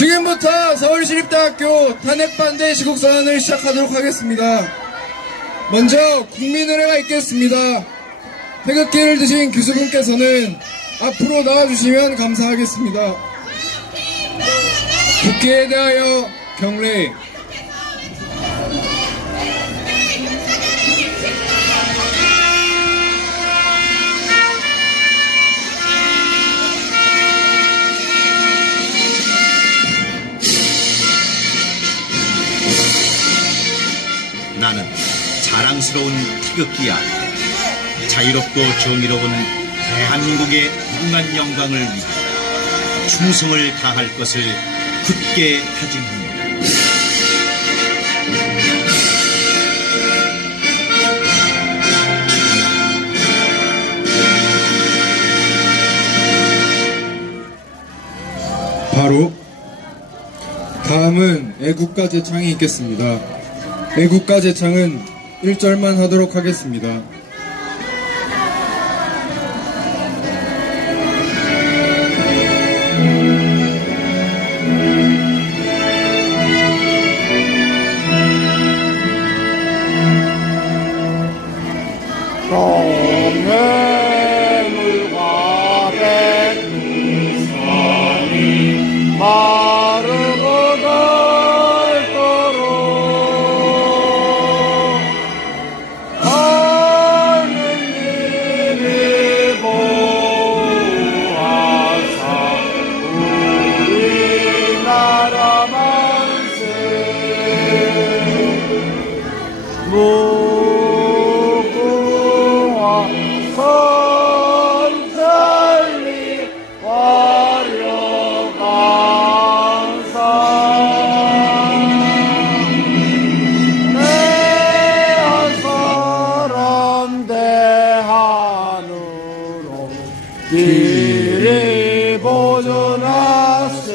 지금부터 서울시립대학교 탄핵반대 시국선언을 시작하도록 하겠습니다. 먼저 국민의례가 있겠습니다. 태극기를 드신 교수분께서는 앞으로 나와주시면 감사하겠습니다. 국회에 대하여 경례. 나는 자랑스러운 태극기 아래 자유롭고 정의로운 대한민국의 무궁한 영광을 위해 충성을 다할 것을 굳게 다짐합니다. 바로 다음은 애국가 제창이 있겠습니다. 애국가 제창은 1절만 하도록 하겠습니다. 동해물과 백두산이 마르고 닳도록 하느님이 보호하사 우리나라 만세 선살리 화려강산 내한 사람 대한으로 길이 보존하세.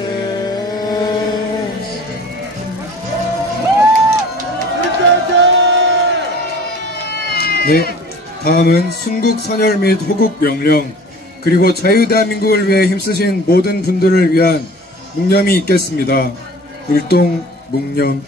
네, 다음은 순국 선열 및 호국 명령 그리고 자유대한민국을 위해 힘쓰신 모든 분들을 위한 묵념이 있겠습니다. 일동 묵념.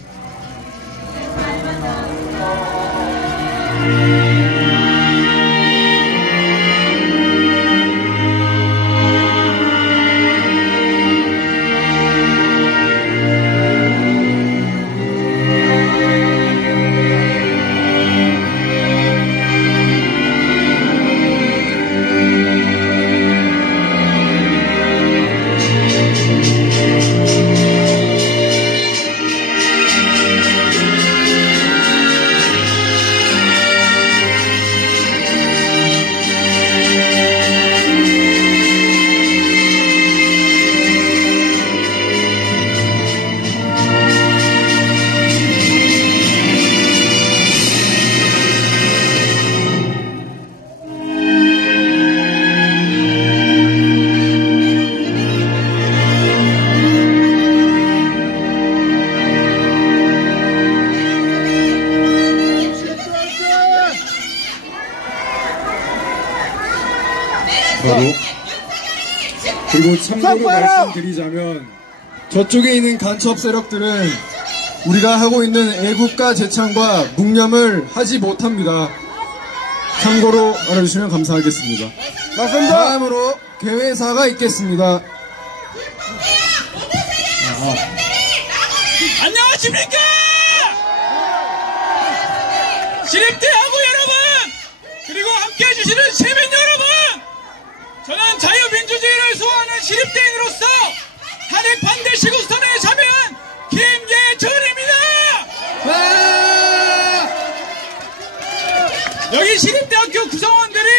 그리고 참고로 말씀드리자면 저쪽에 있는 간첩 세력들은 우리가 하고 있는 애국가 제창과 묵념을 하지 못합니다. 참고로 알아주시면 감사하겠습니다. 맞습니다. 다음으로 개회사가 있겠습니다. 안녕하십니까? 시립대학우 여러분, 그리고 함께해 주시는 시민 여러분, 저는 자유민주주의를 소화하는 시립대인으로서 탄핵 반대 시국선언에 참여한 김예준입니다. 여기 시립대학교 구성원들이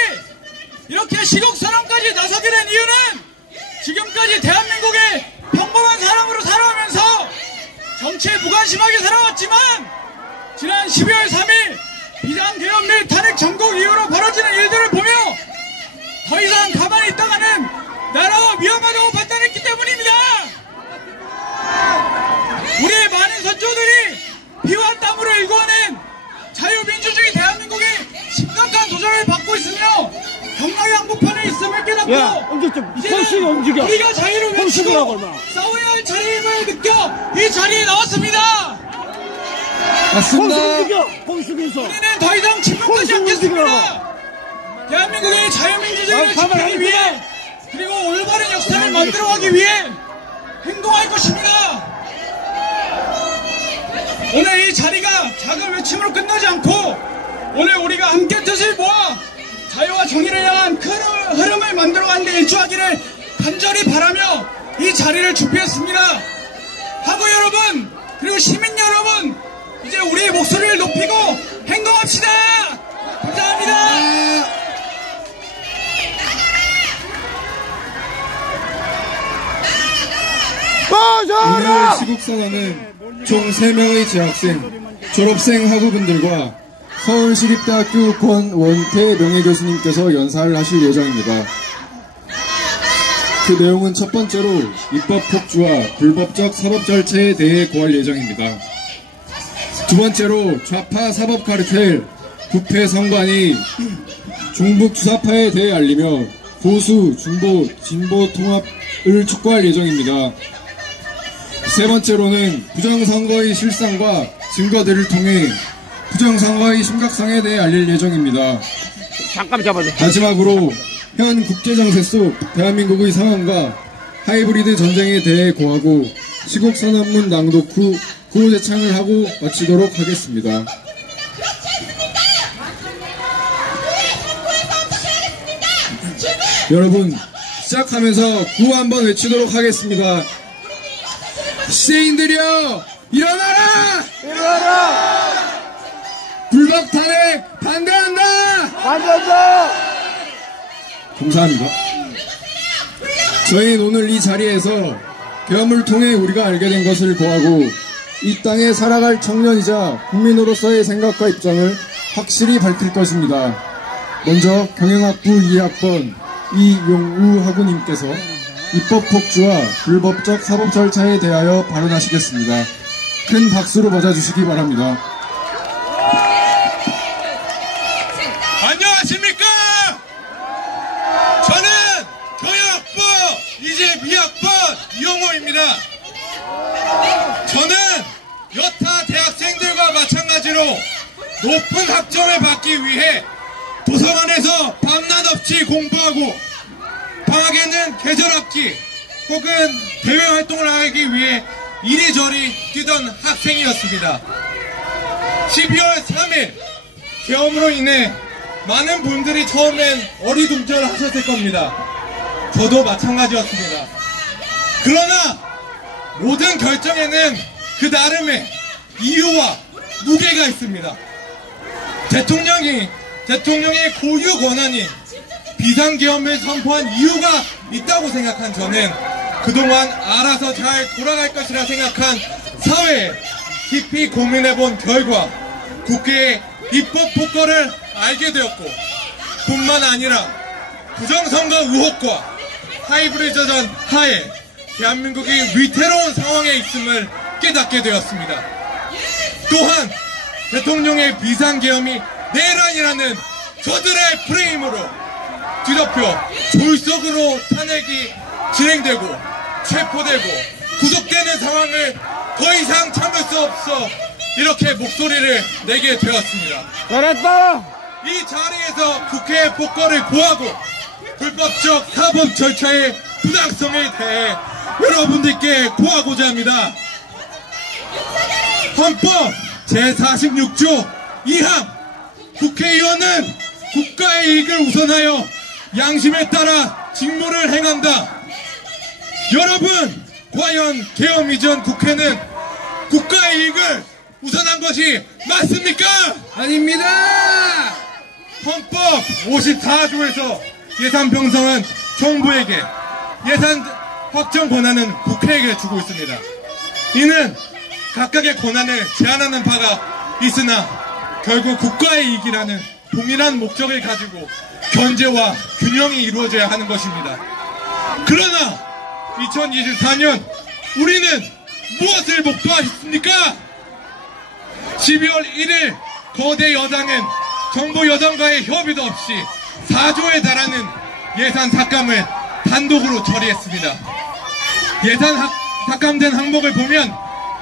이렇게 시국선언까지 나서게 된 이유는 지금까지 대한민국의 평범한 사람으로 살아오면서 정치에 무관심하게 살아왔지만 지난 12월 3일 비상계엄 및 탄핵 전국 이후로 벌어지는 일들을 보며 더 이상 가만히 있다가는 나라가 위험하다고 판단했기 때문입니다. 우리의 많은 선조들이 피와 땀으로 일궈낸 자유민주주의 대한민국이 심각한 도전을 받고 있으며 경락의 항복판에 있음을 깨닫고 홀수가 움직여. 우리가 자유를 외치고 홀수라고 얼마나. 싸워야 할 자리임을 느껴 이 자리에 나왔습니다. 맞습니다. 홀수 움직여. 홀수에서. 우리는 더 이상 침묵하지 않겠습니다. 대한민국의 자유민주주의를 지키기 위해 그리고 올바른 역사를 만들어가기 위해 행동할 것입니다. 오늘 이 자리가 작은 외침으로 끝나지 않고 오늘 우리가 함께 뜻을 모아 자유와 정의를 향한 큰 흐름을 만들어가는 데 일조하기를 간절히 바라며 이 자리를 준비했습니다. 하고 여러분 그리고 시민 여러분 이제 우리의 목소리를 높이고 행동합시다. 감사합니다. 오늘 시국선언은 총 3명의 재학생, 졸업생 학우분들과 서울시립대학교 권원태 명예교수님께서 연사를 하실 예정입니다. 그 내용은 첫 번째로 입법 폭주와 불법적 사법 절차에 대해 고할 예정입니다. 두 번째로 좌파 사법 카르텔, 부패 성관이 종북 주사파에 대해 알리며 보수, 중보, 진보 통합을 촉구할 예정입니다. 세 번째로는 부정선거의 실상과 증거들을 통해 부정선거의 심각성에 대해 알릴 예정입니다. 잠깐 잡아줘. 마지막으로 현 국제정세 속 대한민국의 상황과 하이브리드 전쟁에 대해 고하고 시국선언문 낭독 후 구호제창을 하고 마치도록 하겠습니다. 여러분 시작하면서 구호 한번 외치도록 하겠습니다. 시대인들이여 일어나라! 일어나라! 불법 탄핵 반대한다! 반대한다! 감사합니다. 저희는 오늘 이 자리에서 계엄을 통해 우리가 알게 된 것을 고하고 이 땅에 살아갈 청년이자 국민으로서의 생각과 입장을 확실히 밝힐 것입니다. 먼저 경영학부 2학번 이용우 학우님께서 입법 폭주와 불법적 사법 절차에 대하여 발언하시겠습니다. 큰 박수로 맞아주시기 바랍니다. 안녕하십니까? 저는 경영학부 이제 2학번 이용호입니다. 저는 여타 대학생들과 마찬가지로 높은 학점을 받기 위해 도서관에서 밤낮 없이 공부하고 방학에는 계절학기 혹은 대외활동을 하기 위해 이리저리 뛰던 학생이었습니다. 12월 3일 계엄으로 인해 많은 분들이 처음엔 어리둥절하셨을 겁니다. 저도 마찬가지였습니다. 그러나 모든 결정에는 그 나름의 이유와 무게가 있습니다. 대통령의 고유 권한인 비상계엄을 선포한 이유가 있다고 생각한 저는 그동안 알아서 잘 돌아갈 것이라 생각한 사회에 깊이 고민해본 결과 국회의 입법 폭거를 알게 되었고 뿐만 아니라 부정선거 의혹과 하이브리드 전 하에 대한민국이 위태로운 상황에 있음을 깨닫게 되었습니다. 또한 대통령의 비상계엄이 내란이라는 저들의 프레임으로 뒤덮여 졸속으로 탄핵이 진행되고 체포되고 구속되는 상황을 더 이상 참을 수 없어 이렇게 목소리를 내게 되었습니다. 잘했다! 이 자리에서 국회의 폭거를 고하고 불법적 사법 절차의 부당성에 대해 여러분들께 고하고자 합니다. 헌법 제46조 2항 국회의원은 국가의 이익을 우선하여 양심에 따라 직무를 행한다. 여러분, 과연 계엄 이전 국회는 국가의 이익을 우선한 것이 맞습니까? 아닙니다! 헌법 54조에서 예산 편성은 정부에게, 예산 확정 권한은 국회에게 주고 있습니다. 이는 각각의 권한을 제한하는 바가 있으나 결국 국가의 이익이라는 동일한 목적을 가지고 견제와 균형이 이루어져야 하는 것입니다. 그러나 2024년 우리는 무엇을 목도하셨습니까? 12월 1일 거대 여당은 정부 여당과의 협의도 없이 4조에 달하는 예산 삭감을 단독으로 처리했습니다. 예산 삭감된 항목을 보면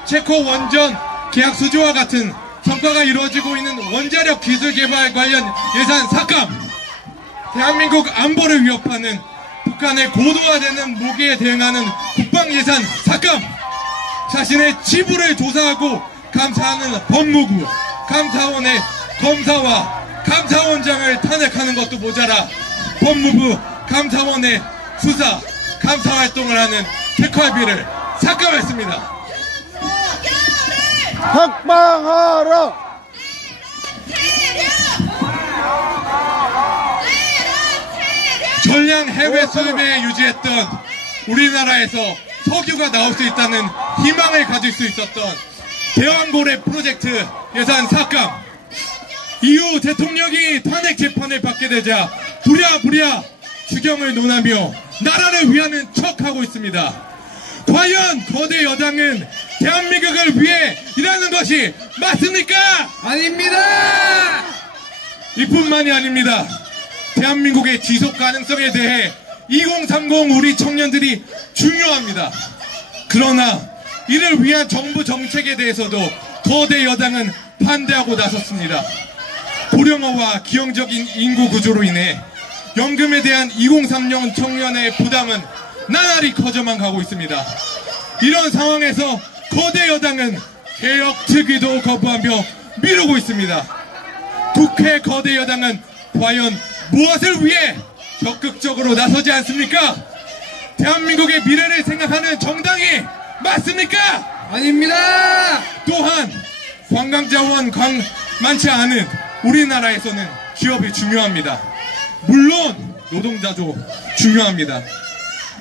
체코 원전 계약 수주와 같은 성과가 이루어지고 있는 원자력 기술 개발 관련 예산 삭감, 대한민국 안보를 위협하는 북한의 고도화되는 무기에 대응하는 국방 예산 삭감, 자신의 지부를 조사하고 감사하는 법무부, 감사원의 검사와 감사원장을 탄핵하는 것도 모자라 법무부, 감사원의 수사, 감사 활동을 하는 특활비를 삭감했습니다. 석방하라! 전량 해외 수입에 유지했던 우리나라에서 석유가 나올 수 있다는 희망을 가질 수 있었던 대왕고래 프로젝트 예산 삭감, 이후 대통령이 탄핵 재판을 받게 되자 부랴부랴 추경을 논하며 나라를 위하는 척하고 있습니다. 과연 거대 여당은 대한민국을 위해 일하는 것이 맞습니까? 아닙니다! 이뿐만이 아닙니다. 대한민국의 지속 가능성에 대해 2030 우리 청년들이 중요합니다. 그러나 이를 위한 정부 정책에 대해서도 거대 여당은 반대하고 나섰습니다. 고령화와 기형적인 인구 구조로 인해 연금에 대한 2030 청년의 부담은 나날이 커져만 가고 있습니다. 이런 상황에서 거대 여당은 개혁 특위도 거부하며 미루고 있습니다. 국회 거대 여당은 과연 무엇을 위해 적극적으로 나서지 않습니까? 대한민국의 미래를 생각하는 정당이 맞습니까? 아닙니다! 또한 관광자원 많지 않은 우리나라에서는 기업이 중요합니다. 물론 노동자도 중요합니다.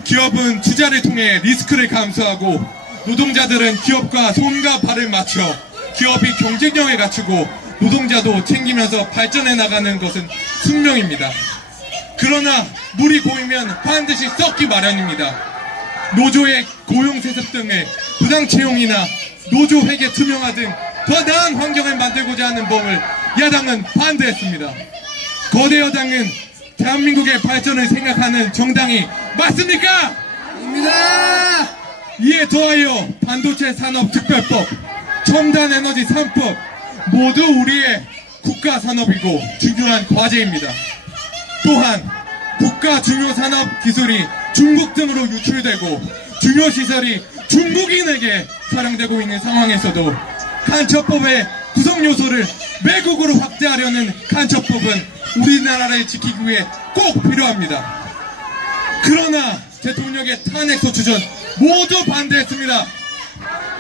기업은 투자를 통해 리스크를 감수하고 노동자들은 기업과 손과 발을 맞춰 기업이 경쟁력을 갖추고 노동자도 챙기면서 발전해 나가는 것은 숙명입니다. 그러나 물이 고이면 반드시 썩기 마련입니다. 노조의 고용세습 등의 부당채용이나 노조회계 투명화 등 더 나은 환경을 만들고자 하는 법을 야당은 반대했습니다. 거대 여당은 대한민국의 발전을 생각하는 정당이 맞습니까? 아닙니다! 이에 더하여 반도체 산업특별법, 첨단에너지 3법 모두 우리의 국가 산업이고 중요한 과제입니다. 또한 국가 중요 산업 기술이 중국 등으로 유출되고 중요 시설이 중국인에게 사용되고 있는 상황에서도 간첩법의 구성 요소를 외국으로 확대하려는 간첩법은 우리나라를 지키기 위해 꼭 필요합니다. 그러나 대통령의 탄핵 소추전 모두 반대했습니다.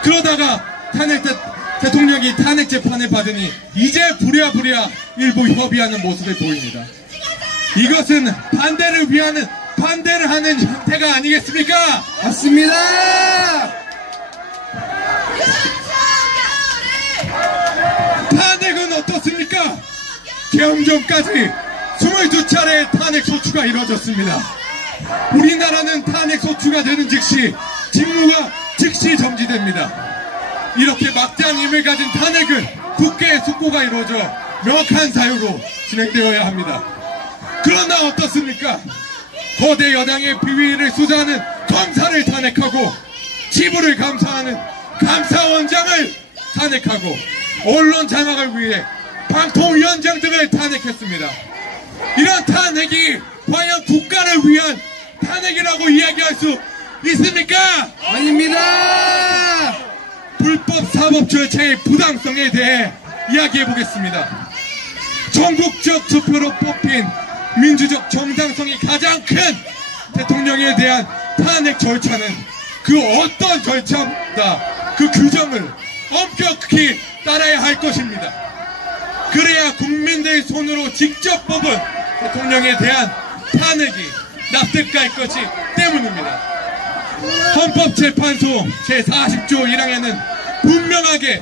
그러다가 대통령이 탄핵 재판을 받으니 이제 부랴부랴 일부 협의하는 모습을 보입니다. 이것은 반대를 하는 형태가 아니겠습니까? 맞습니다! 탄핵은 어떻습니까? 개헌 전까지 22차례의 탄핵 소추가 이루어졌습니다. 우리나라는 탄핵 소추가 되는 즉시 직무가 즉시 정지됩니다. 이렇게 막대한 힘을 가진 탄핵은 국회의 숙고가 이루어져 명확한 사유로 진행되어야 합니다. 그러나 어떻습니까? 거대 여당의 비위를 수사하는 검사를 탄핵하고 지부를 감사하는 감사원장을 탄핵하고 언론 장악을 위해 방통위원장 등을 탄핵했습니다. 이런 탄핵이 과연 국가를 위한 탄핵이라고 이야기할 수 있습니까? 아닙니다! 불법 사법 절차의 부당성에 대해 이야기해보겠습니다. 전국적 투표로 뽑힌 민주적 정당성이 가장 큰 대통령에 대한 탄핵 절차는 그 어떤 절차보다 그 규정을 엄격히 따라야 할 것입니다. 그래야 국민들 손으로 직접 뽑은 대통령에 대한 탄핵이 납득할 것이 때문입니다. 헌법재판소 제40조 1항에는 분명하게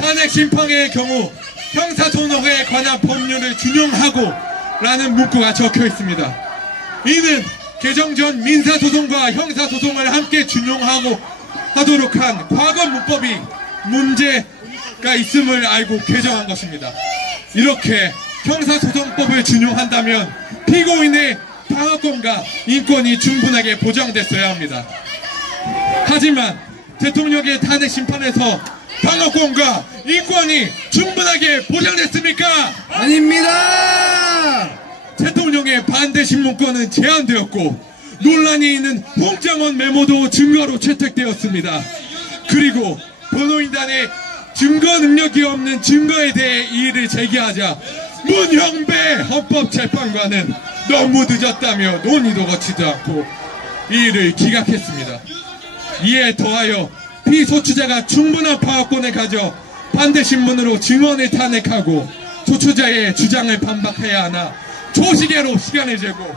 탄핵 심판의 경우 형사소송에 관한 법률을 준용하고 라는 문구가 적혀 있습니다. 이는 개정 전 민사소송과 형사소송을 함께 준용하고 하도록 한 과거 문법이 문제가 있음을 알고 개정한 것입니다. 이렇게 형사소송법을 준용한다면 피고인의 방어권과 인권이 충분하게 보장됐어야 합니다. 하지만 대통령의 탄핵 심판에서 방어권과 인권이 충분하게 보장됐습니까? 아닙니다! 대통령의 반대 신문권은 제한되었고 논란이 있는 홍장원 메모도 증거로 채택되었습니다. 그리고 변호인단의 증거 능력이 없는 증거에 대해 이의를 제기하자 문형배 헌법재판관은 너무 늦었다며 논의도 거치지 않고 이의를 기각했습니다. 이에 더하여 피소추자가 충분한 파악권을 가져 반대신문으로 증언을 탄핵하고 소추자의 주장을 반박해야 하나 조시계로 시간을 재고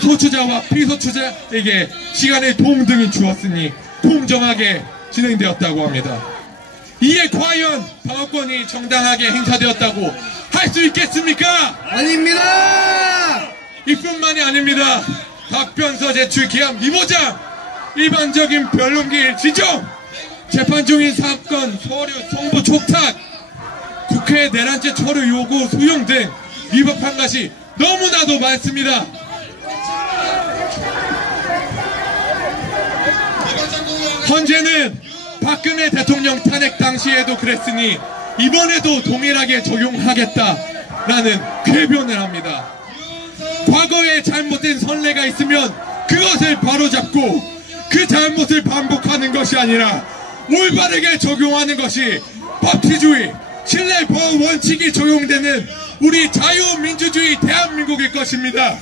소추자와 피소추자에게 시간을 동등히 주었으니 공정하게 진행되었다고 합니다. 이에 과연 방어권이 정당하게 행사되었다고 할 수 있겠습니까? 아닙니다! 이뿐만이 아닙니다. 답변서 제출 기한 미보장, 일반적인 변론기일 지정, 재판 중인 사건 서류 송부 촉탁, 국회 내란죄 처리 요구 수용 등 위법한 것이 너무나도 많습니다. 헌재는 박근혜 대통령 탄핵 당시에도 그랬으니 이번에도 동일하게 적용하겠다라는 궤변을 합니다. 과거에 잘못된 선례가 있으면 그것을 바로잡고 그 잘못을 반복하는 것이 아니라 올바르게 적용하는 것이 법치주의, 신뢰보호 원칙이 적용되는 우리 자유민주주의 대한민국일 것입니다.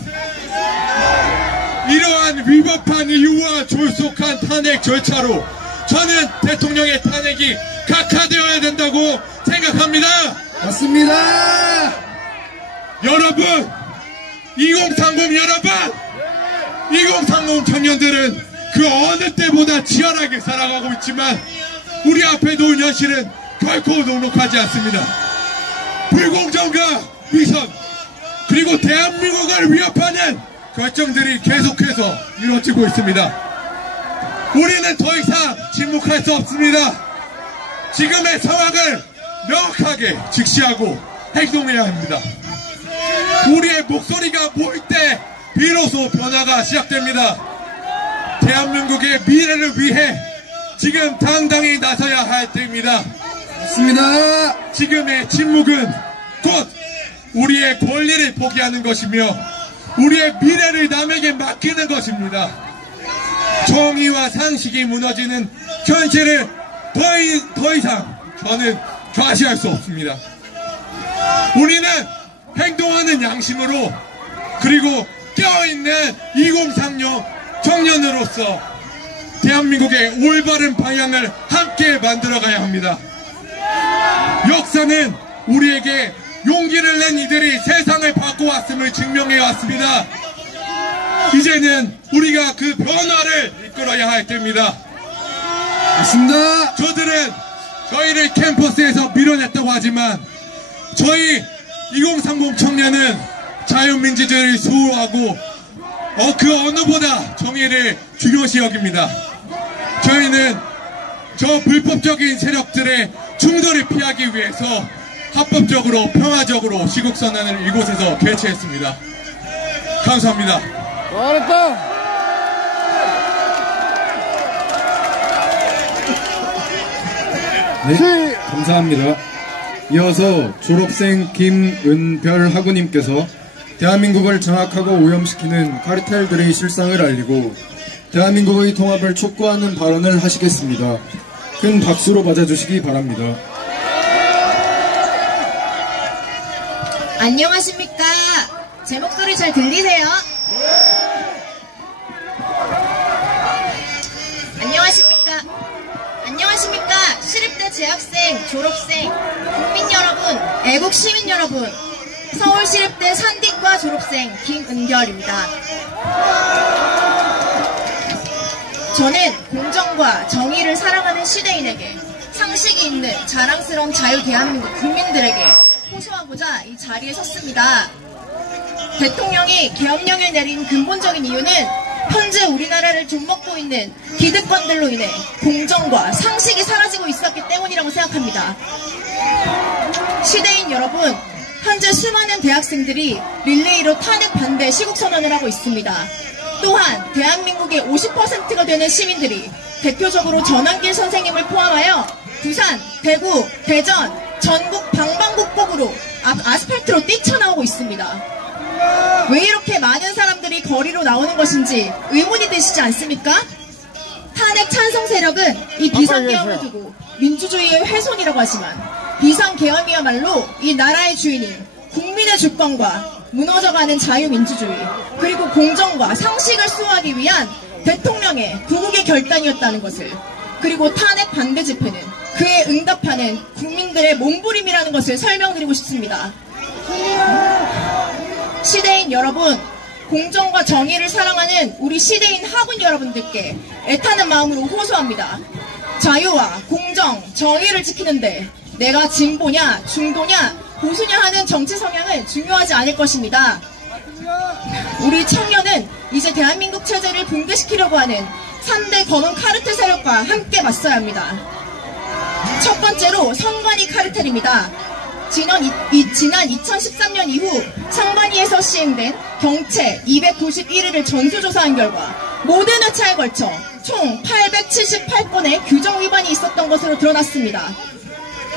이러한 위법한 이유와 졸속한 탄핵 절차로 저는 대통령의 탄핵이 각하되어야 된다고 생각합니다. 맞습니다! 여러분, 2030 여러분, 2030 청년들은 그 어느 때보다 치열하게 살아가고 있지만 우리 앞에 놓은 현실은 결코 녹록하지 않습니다. 불공정과 위선 그리고 대한민국을 위협하는 결정들이 계속해서 이루어지고 있습니다. 우리는 더 이상 침묵할 수 없습니다. 지금의 상황을 명확하게 직시하고 행동해야 합니다. 우리의 목소리가 모일 때 비로소 변화가 시작됩니다. 대한민국의 미래를 위해 지금 당당히 나서야 할 때입니다. 맞습니다! 지금의 침묵은 곧 우리의 권리를 포기하는 것이며 우리의 미래를 남에게 맡기는 것입니다. 정의와 상식이 무너지는 현실을 더 이상 저는 좌시할 수 없습니다. 우리는 행동하는 양심으로 그리고 껴있는 2030 청년으로서 대한민국의 올바른 방향을 함께 만들어가야 합니다. 역사는 우리에게 용기를 낸 이들이 세상을 바꿔왔음을 증명해왔습니다. 이제는 우리가 그 변화를 이끌어야 할 때입니다. 맞습니다! 저들은 저희를 캠퍼스에서 밀어냈다고 하지만 저희 2030 청년은 자유민주주의를 수호하고 그 어느보다 정의를 중요시 여깁니다. 저희는 저 불법적인 세력들의 충돌을 피하기 위해서 합법적으로 평화적으로 시국선언을 이곳에서 개최했습니다. 감사합니다. 잘했다. 네, 감사합니다. 이어서 졸업생 김은별 학우님께서 대한민국을 장악하고 오염시키는 카르텔들의 실상을 알리고 대한민국의 통합을 촉구하는 발언을 하시겠습니다. 큰 박수로 맞아주시기 바랍니다. 안녕하십니까? 제 목소리 잘 들리세요? 안녕하십니까? 시립대 재학생, 졸업생, 국민 여러분, 애국 시민 여러분, 서울시립대 산디과 졸업생 김은결입니다. 저는 공정과 정의를 사랑하는 시대인에게 상식이 있는 자랑스러운 자유 대한민국 국민들에게 호소하고자 이 자리에 섰습니다. 대통령이 계엄령을 내린 근본적인 이유는 현재 우리나라를 좀먹고 있는 기득권들로 인해 공정과 상식이 사라지고 있었기 때문이라고 생각합니다. 시대인 여러분, 현재 수많은 대학생들이 릴레이로 탄핵 반대 시국선언을 하고 있습니다. 또한 대한민국의 50%가 되는 시민들이 대표적으로 전환길 선생님을 포함하여 부산, 대구, 대전, 전국 방방곡곡으로 아스팔트로 뛰쳐나오고 있습니다. 왜 이렇게 많은 사람들이 거리로 나오는 것인지 의문이 드시지 않습니까? 탄핵 찬성 세력은 이 비상계엄을 두고 민주주의의 훼손이라고 하지만 비상계엄이야말로 이 나라의 주인인 국민의 주권과 무너져가는 자유민주주의 그리고 공정과 상식을 수호하기 위한 대통령의 구국의 결단이었다는 것을, 그리고 탄핵 반대 집회는 그에 응답하는 국민들의 몸부림이라는 것을 설명드리고 싶습니다. 시대인 여러분, 공정과 정의를 사랑하는 우리 시대인 학운 여러분들께 애타는 마음으로 호소합니다. 자유와 공정, 정의를 지키는데 내가 진보냐, 중도냐, 보수냐 하는 정치 성향은 중요하지 않을 것입니다. 우리 청년은 이제 대한민국 체제를 붕괴시키려고 하는 3대 검은 카르텔 세력과 함께 맞서야 합니다. 첫 번째로 선관위 카르텔입니다. 지난 2013년 이후 선관위에서 시행된 경채 291일을 전수조사한 결과 모든 회차에 걸쳐 총 878건의 규정 위반이 있었던 것으로 드러났습니다.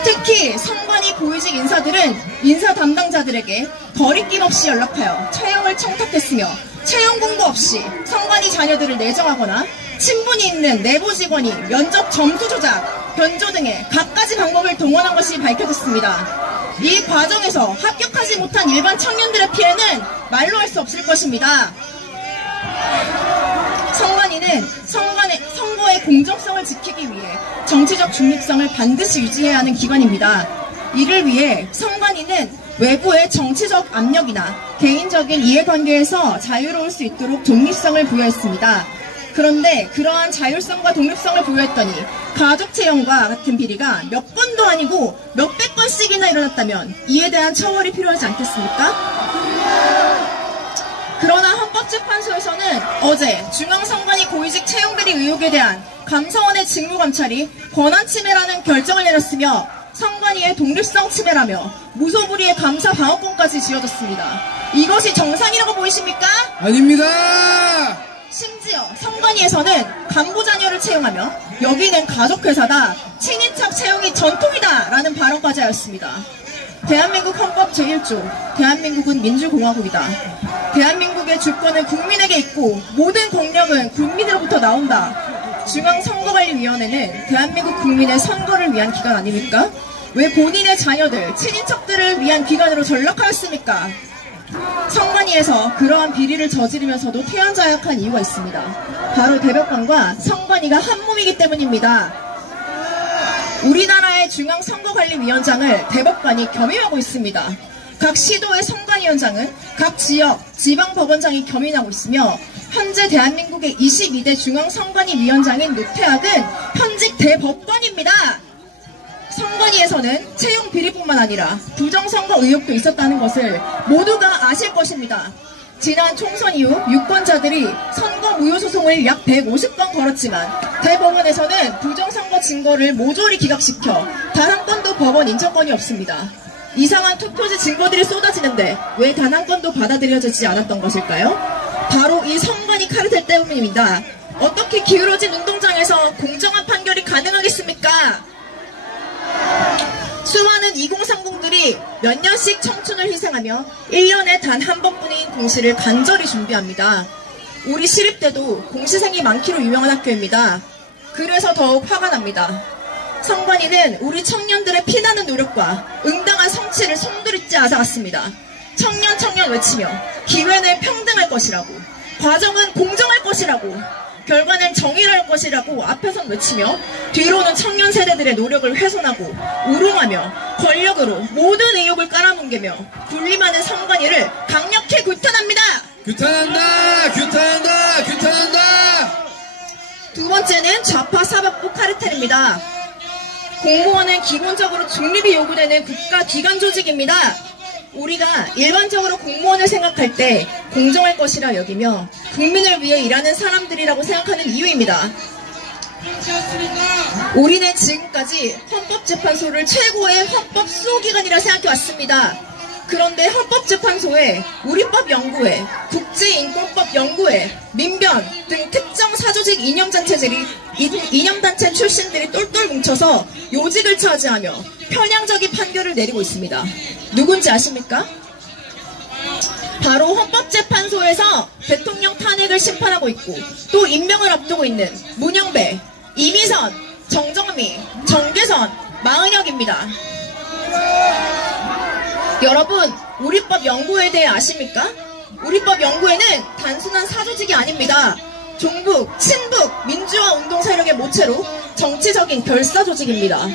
특히 선관위 고위직 인사들은 인사 담당자들에게 거리낌 없이 연락하여 채용을 청탁했으며 채용 공고 없이 선관위 자녀들을 내정하거나 친분이 있는 내부 직원이 면접 점수 조작, 변조 등의 갖가지 방법을 동원한 것이 밝혀졌습니다. 이 과정에서 합격하지 못한 일반 청년들의 피해는 말로 할 수 없을 것입니다. 선관위는 선거의 공정성을 지키기 위해 정치적 중립성을 반드시 유지해야 하는 기관입니다. 이를 위해 선관위는 외부의 정치적 압력이나 개인적인 이해관계에서 자유로울 수 있도록 독립성을 부여했습니다. 그런데 그러한 자율성과 독립성을 부여했더니 가족 채용과 같은 비리가 몇 건도 아니고 몇백 건씩이나 일어났다면 이에 대한 처벌이 필요하지 않겠습니까? 그러나 헌법재판소에서는 어제 중앙선관위 고위직 채용 비리 의혹에 대한 감사원의 직무감찰이 권한침해라는 결정을 내렸으며 선관위의 독립성 침해라며 무소불위의 감사 방어권까지 지어졌습니다. 이것이 정상이라고 보이십니까? 아닙니다. 심지어 선관위에서는 간부 자녀를 채용하며 여기는 가족회사다, 친인척 채용이 전통이다 라는 발언까지 하였습니다. 대한민국 헌법 제1조, 대한민국은 민주공화국이다. 대한민국의 주권은 국민에게 있고 모든 권력은 국민으로부터 나온다. 중앙선거관리위원회는 대한민국 국민의 선거를 위한 기관 아닙니까? 왜 본인의 자녀들, 친인척들을 위한 기관으로 전락하였습니까? 선관위에서 그러한 비리를 저지르면서도 퇴원자약한 이유가 있습니다. 바로 대법관과 선관위가 한 몸이기 때문입니다. 우리나라의 중앙선거관리위원장을 대법관이 겸임하고 있습니다. 각 시도의 선관위원장은 각 지역, 지방법원장이 겸임하고 있으며 현재 대한민국의 22대 중앙선관위위원장인 노태학은 현직 대법관입니다. 선관위에서는 채용 비리뿐만 아니라 부정선거 의혹도 있었다는 것을 모두가 아실 것입니다. 지난 총선 이후 유권자들이 선거 무효 소송을 약 150건 걸었지만 대법원에서는 부정선거 증거를 모조리 기각시켜 단 한 건도 법원 인정권이 없습니다. 이상한 투표지 증거들이 쏟아지는데 왜 단 한 건도 받아들여지지 않았던 것일까요? 바로 이 선관위 카르텔 때문입니다. 어떻게 기울어진 운동장에서 공정한 판결이 가능하겠습니까? 수많은 2030들이 몇 년씩 청춘을 희생하며 1년에 단 한 번뿐인 공시를 간절히 준비합니다. 우리 시립대도 공시생이 많기로 유명한 학교입니다. 그래서 더욱 화가 납니다. 선관위는 우리 청년들의 피나는 노력과 응당한 성취를 송두리째 앗아갔습니다. 청년 외치며 기회는 평등할 것이라고, 과정은 공정할 것이라고, 결과는 정의로울 것이라고 앞에선 외치며 뒤로는 청년 세대들의 노력을 훼손하고 우롱하며 권력으로 모든 의혹을 깔아뭉개며 군림하는 선관위를 강력히 규탄합니다. 규탄한다! 규탄한다! 규탄한다! 두 번째는 좌파 사법부 카르텔입니다. 공무원은 기본적으로 중립이 요구되는 국가기관 조직입니다. 우리가 일반적으로 공무원을 생각할 때 공정할 것이라 여기며 국민을 위해 일하는 사람들이라고 생각하는 이유입니다. 우리는 지금까지 헌법재판소를 최고의 헌법 수호기관이라 생각해왔습니다. 그런데 헌법재판소에 우리법연구회, 국제인권법연구회, 민변 등 특정 사조직 이념단체 출신들이 똘똘 뭉쳐서 요직을 차지하며 편향적인 판결을 내리고 있습니다. 누군지 아십니까? 바로 헌법재판소에서 대통령 탄핵을 심판하고 있고 또 임명을 앞두고 있는 문영배, 이미선, 정정미, 정계선, 마은혁입니다. 여러분, 우리법연구회에 대해 아십니까? 우리법연구회는 단순한 사조직이 아닙니다. 종북, 친북, 민주화 운동 세력의 모체로 정치적인 결사조직입니다.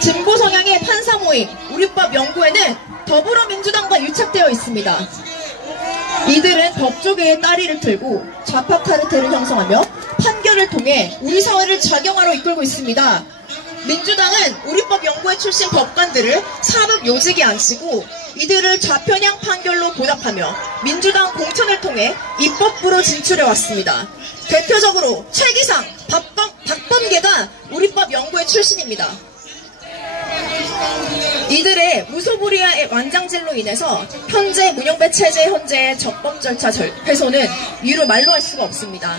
진보 성향의 판사 모임 우리법연구회는 더불어민주당과 유착되어 있습니다. 이들은 법조계의 따리를 틀고 좌파 카르텔을 형성하며 판결을 통해 우리 사회를 작용하러 이끌고 있습니다. 민주당은 우리법연구회 출신 법관들을 사법 요직에 앉히고 이들을 좌편향 판결로 보답하며 민주당 공천을 통해 입법부로 진출해왔습니다. 대표적으로 최기상, 박범계가 우리법연구회 출신입니다. 이들의 무소불위의 완장질로 인해서 현재 문영배 체제 현재의 적법 절차 훼손은 이루 말로 할 수가 없습니다.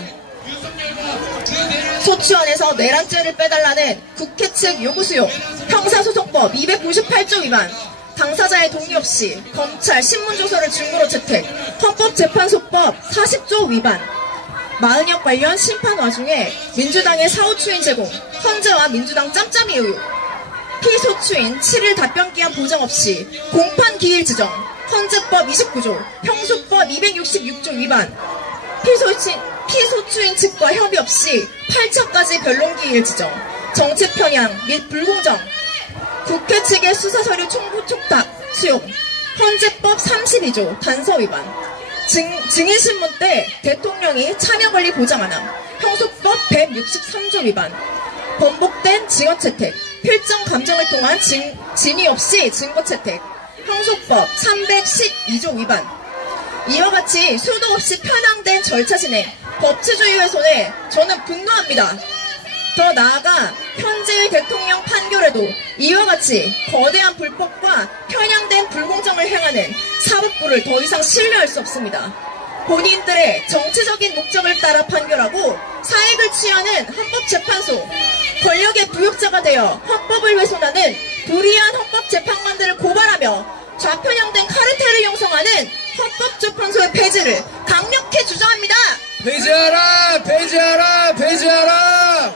소추안에서 내란죄를 빼달라는 국회 측 요구 수용, 형사소송법 298조 위반, 당사자의 동의 없이 검찰 신문조서를 증거로 채택, 헌법재판소법 40조 위반, 마은혁 관련 심판 와중에 민주당의 사후추인 제공, 헌재와 민주당 짬짬이 의혹, 피소추인 7일 답변기한 보장 없이 공판 기일 지정, 헌재법 29조, 형소법 266조 위반, 피소추인 측과 협의 없이 8차까지 변론기일 지정, 정책 편향 및 불공정, 국회 측의 수사서류 총부 촉탁 수용, 헌재법 32조 단서 위반, 증인신문 때 대통령이 참여권리 보장 안 함, 형소법 163조 위반, 번복된 증언 채택, 필정 감정을 통한 진위 없이 증거 채택, 형소법 312조 위반. 이와 같이 수도 없이 편향된 절차 진행, 법치주의 훼손에 저는 분노합니다. 더 나아가 현재의 대통령 판결에도 이와 같이 거대한 불법과 편향된 불공정을 행하는 사법부를 더 이상 신뢰할 수 없습니다. 본인들의 정치적인 목적을 따라 판결하고 사익을 취하는 헌법재판소, 권력의 부역자가 되어 헌법을 훼손하는 불의한 헌법재판관들을 고발하며 좌편향된 카르텔을 형성하는 헌법재판소의 폐지를 강력히 주장합니다. 폐지하라! 폐지하라! 폐지하라!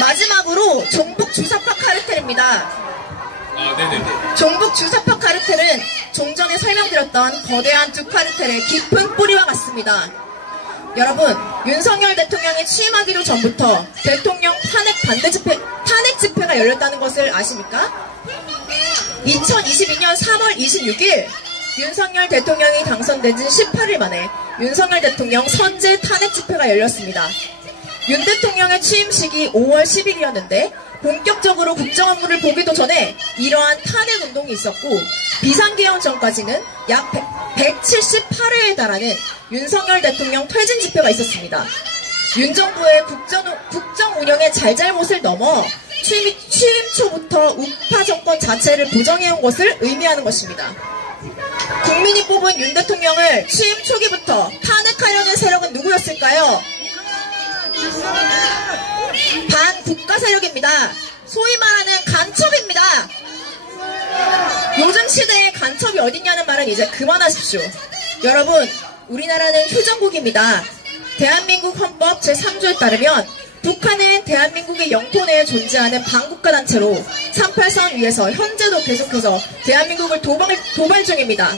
마지막으로 종북 주사파 카르텔입니다. 종북 주사파 카르텔은 종전에 설명드렸던 거대한 두 카르텔의 깊은 뿌리와 같습니다. 여러분, 윤석열 대통령이 취임하기로 전부터 대통령 탄핵 집회가 열렸다는 것을 아십니까? 2022년 3월 26일 윤석열 대통령이 당선된 지 18일 만에 윤석열 대통령 선제 탄핵 집회가 열렸습니다. 윤 대통령의 취임식이 5월 10일이었는데 본격적으로 국정 업무를 보기도 전에 이러한 탄핵 운동이 있었고 비상계엄 전까지는 약 178회에 달하는 윤석열 대통령 퇴진 집회가 있었습니다. 윤 정부의 국정 운영의 잘잘못을 넘어 취임 초부터 우파 정권 자체를 부정해온 것을 의미하는 것입니다. 국민이 뽑은 윤 대통령을 취임 초기부터 탄핵하려는 세력은 누구였을까요? 반국가 세력입니다. 소위 말하는 간첩입니다. 요즘 시대에 간첩이 어딨냐는 말은 이제 그만하십시오. 여러분, 우리나라는 휴전국입니다. 대한민국 헌법 제3조에 따르면 북한은 대한민국의 영토 내에 존재하는 반국가 단체로 38선 위에서 현재도 계속해서 대한민국을 도발 중입니다.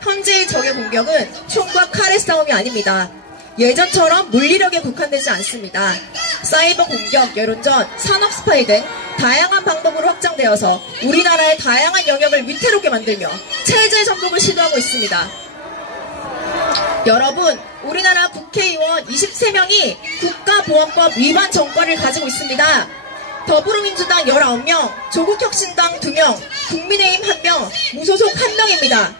현재의 적의 공격은 총과 칼의 싸움이 아닙니다. 예전처럼 물리력에 국한되지 않습니다. 사이버 공격, 여론전, 산업 스파이 등 다양한 방법으로 확장되어서 우리나라의 다양한 영역을 위태롭게 만들며 체제 전복을 시도하고 있습니다. 여러분, 우리나라 국회의원 23명이 국가보안법 위반 정권을 가지고 있습니다. 더불어민주당 19명, 조국혁신당 2명, 국민의힘 1명, 무소속 1명입니다.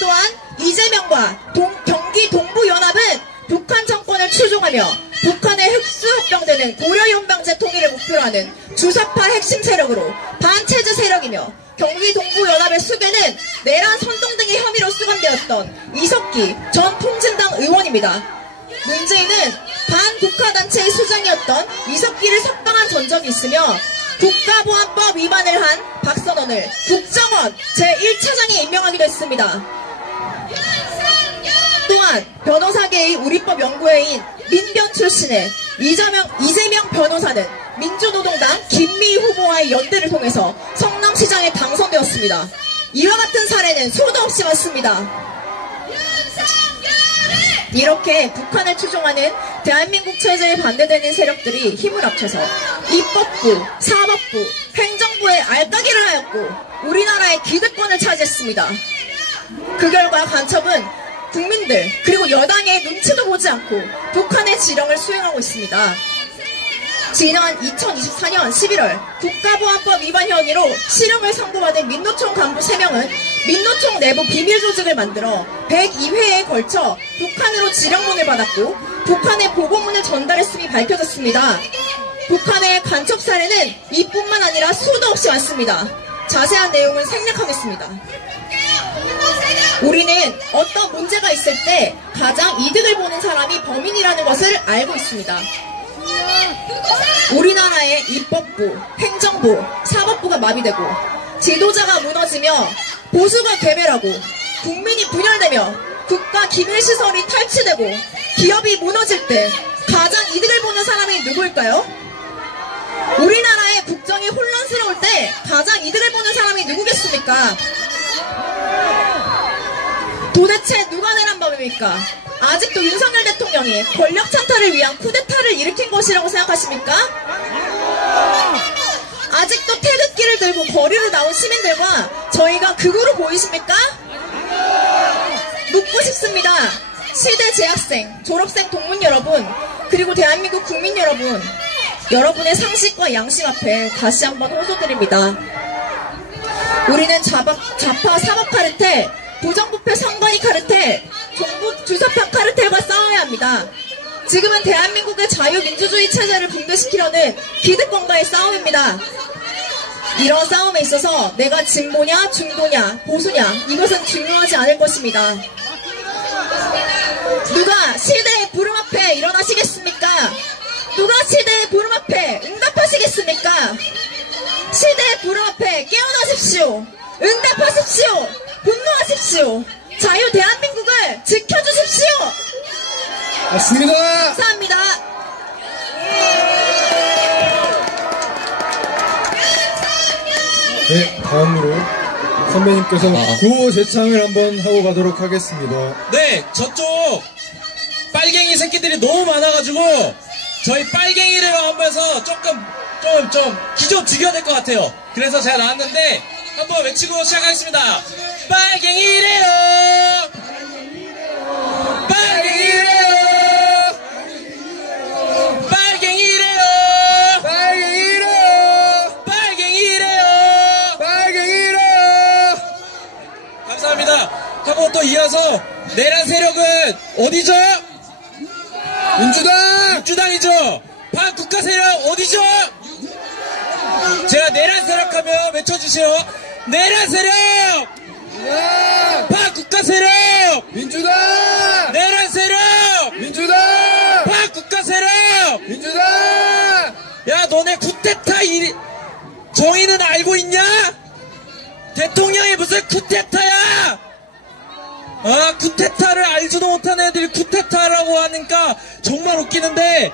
또한 이재명과 경기 동부연합은 북한 정권을 추종하며 북한의 흡수합병되는 고려연방제 통일을 목표로 하는 주사파 핵심 세력으로 반체제 세력이며 경기동부연합의 수배는 내란 선동 등의 혐의로 수감되었던 이석기 전 통진당 의원입니다. 문제인은 반국가단체의 수장이었던 이석기를 석방한 전적이 있으며 국가보안법 위반을 한 박선원을 국정원 제1차장에 임명하기도 했습니다. 또한 변호사계의 우리법 연구회인 민변 출신의 이재명 변호사는 민주노동당 김미희 후보와의 연대를 통해서 성남시장에 당선되었습니다. 이와 같은 사례는 수도 없이 많습니다. 이렇게 북한을 추종하는 대한민국 체제에 반대되는 세력들이 힘을 합쳐서 입법부, 사법부, 행정부에 알까기를 하였고 우리나라의 기득권을 차지했습니다. 그 결과 간첩은 국민들 그리고 여당의 눈치도 보지 않고 북한의 지령을 수행하고 있습니다. 지난 2024년 11월 국가보안법 위반 혐의로 실형을 선고받은 민노총 간부 3명은 민노총 내부 비밀 조직을 만들어 102회에 걸쳐 북한으로 지령문을 받았고 북한에 보고문을 전달했음이 밝혀졌습니다. 북한의 간첩 사례는 이뿐만 아니라 수도 없이 많습니다. 자세한 내용은 생략하겠습니다. 우리는 어떤 문제가 있을 때 가장 이득을 보는 사람이 범인이라는 것을 알고 있습니다. 우리나라의 입법부, 행정부, 사법부가 마비되고 지도자가 무너지며 보수가 괴멸하고 국민이 분열되며 국가 기밀시설이 탈취되고 기업이 무너질 때 가장 이득을 보는 사람이 누구일까요? 우리나라의 국정이 혼란스러울 때 가장 이득을 보는 사람이 누구겠습니까? 도대체 누가 내란 범입니까? 아직도 윤석열 대통령이 권력 찬탈을 위한 쿠데타를 일으킨 것이라고 생각하십니까? 아직도 태극기를 들고 거리로 나온 시민들과 저희가 극우로 보이십니까? 묻고 싶습니다. 시대 재학생, 졸업생 동문 여러분, 그리고 대한민국 국민 여러분, 여러분의 상식과 양심 앞에 다시 한번 호소드립니다. 우리는 좌파 사법 카르텔, 부정부패 선관위 카르텔, 종북 주사파 카르텔과 싸워야 합니다. 지금은 대한민국의 자유민주주의 체제를 붕괴시키려는 기득권과의 싸움입니다. 이런 싸움에 있어서 내가 진보냐, 중도냐, 보수냐 이것은 중요하지 않을 것입니다. 누가 시대의 부름 앞에 일어나시겠습니까? 누가 시대의 부름 앞에 응답하시겠습니까? 시대의 부름 앞에 깨어나십시오. 응답하십시오. 분노하십시오. 자유 대한민국을 지켜주십시오. 맞습니다. 감사합니다. 네, 다음으로 선배님께서 구호 제창을 한번 하고 가도록 하겠습니다. 네, 저쪽 빨갱이 새끼들이 너무 많아가지고 저희 빨갱이를 하면서 좀 기좀 죽여야 될 것 같아요. 그래서 제가 나왔는데 한번 외치고 시작하겠습니다. 빨갱이래요. 빨갱이래요. 빨갱이래요. 빨갱이래요. 빨갱이래요. 빨갱이래요. 감사합니다. 하고 또 이어서 내란 세력은 어디죠? 민주당이죠. 반국가 세력 어디죠? 제가 내란 세력 하면 외쳐주세요. 내란 세력! 반국가 세력! 민주당! 내란 세력! 민주당! 반국가 세력! 민주당! 야, 너네 쿠데타 정의는 알고 있냐? 대통령이 무슨 쿠데타야! 쿠데타를 알지도 못하는 애들이 쿠데타라고 하니까 정말 웃기는데,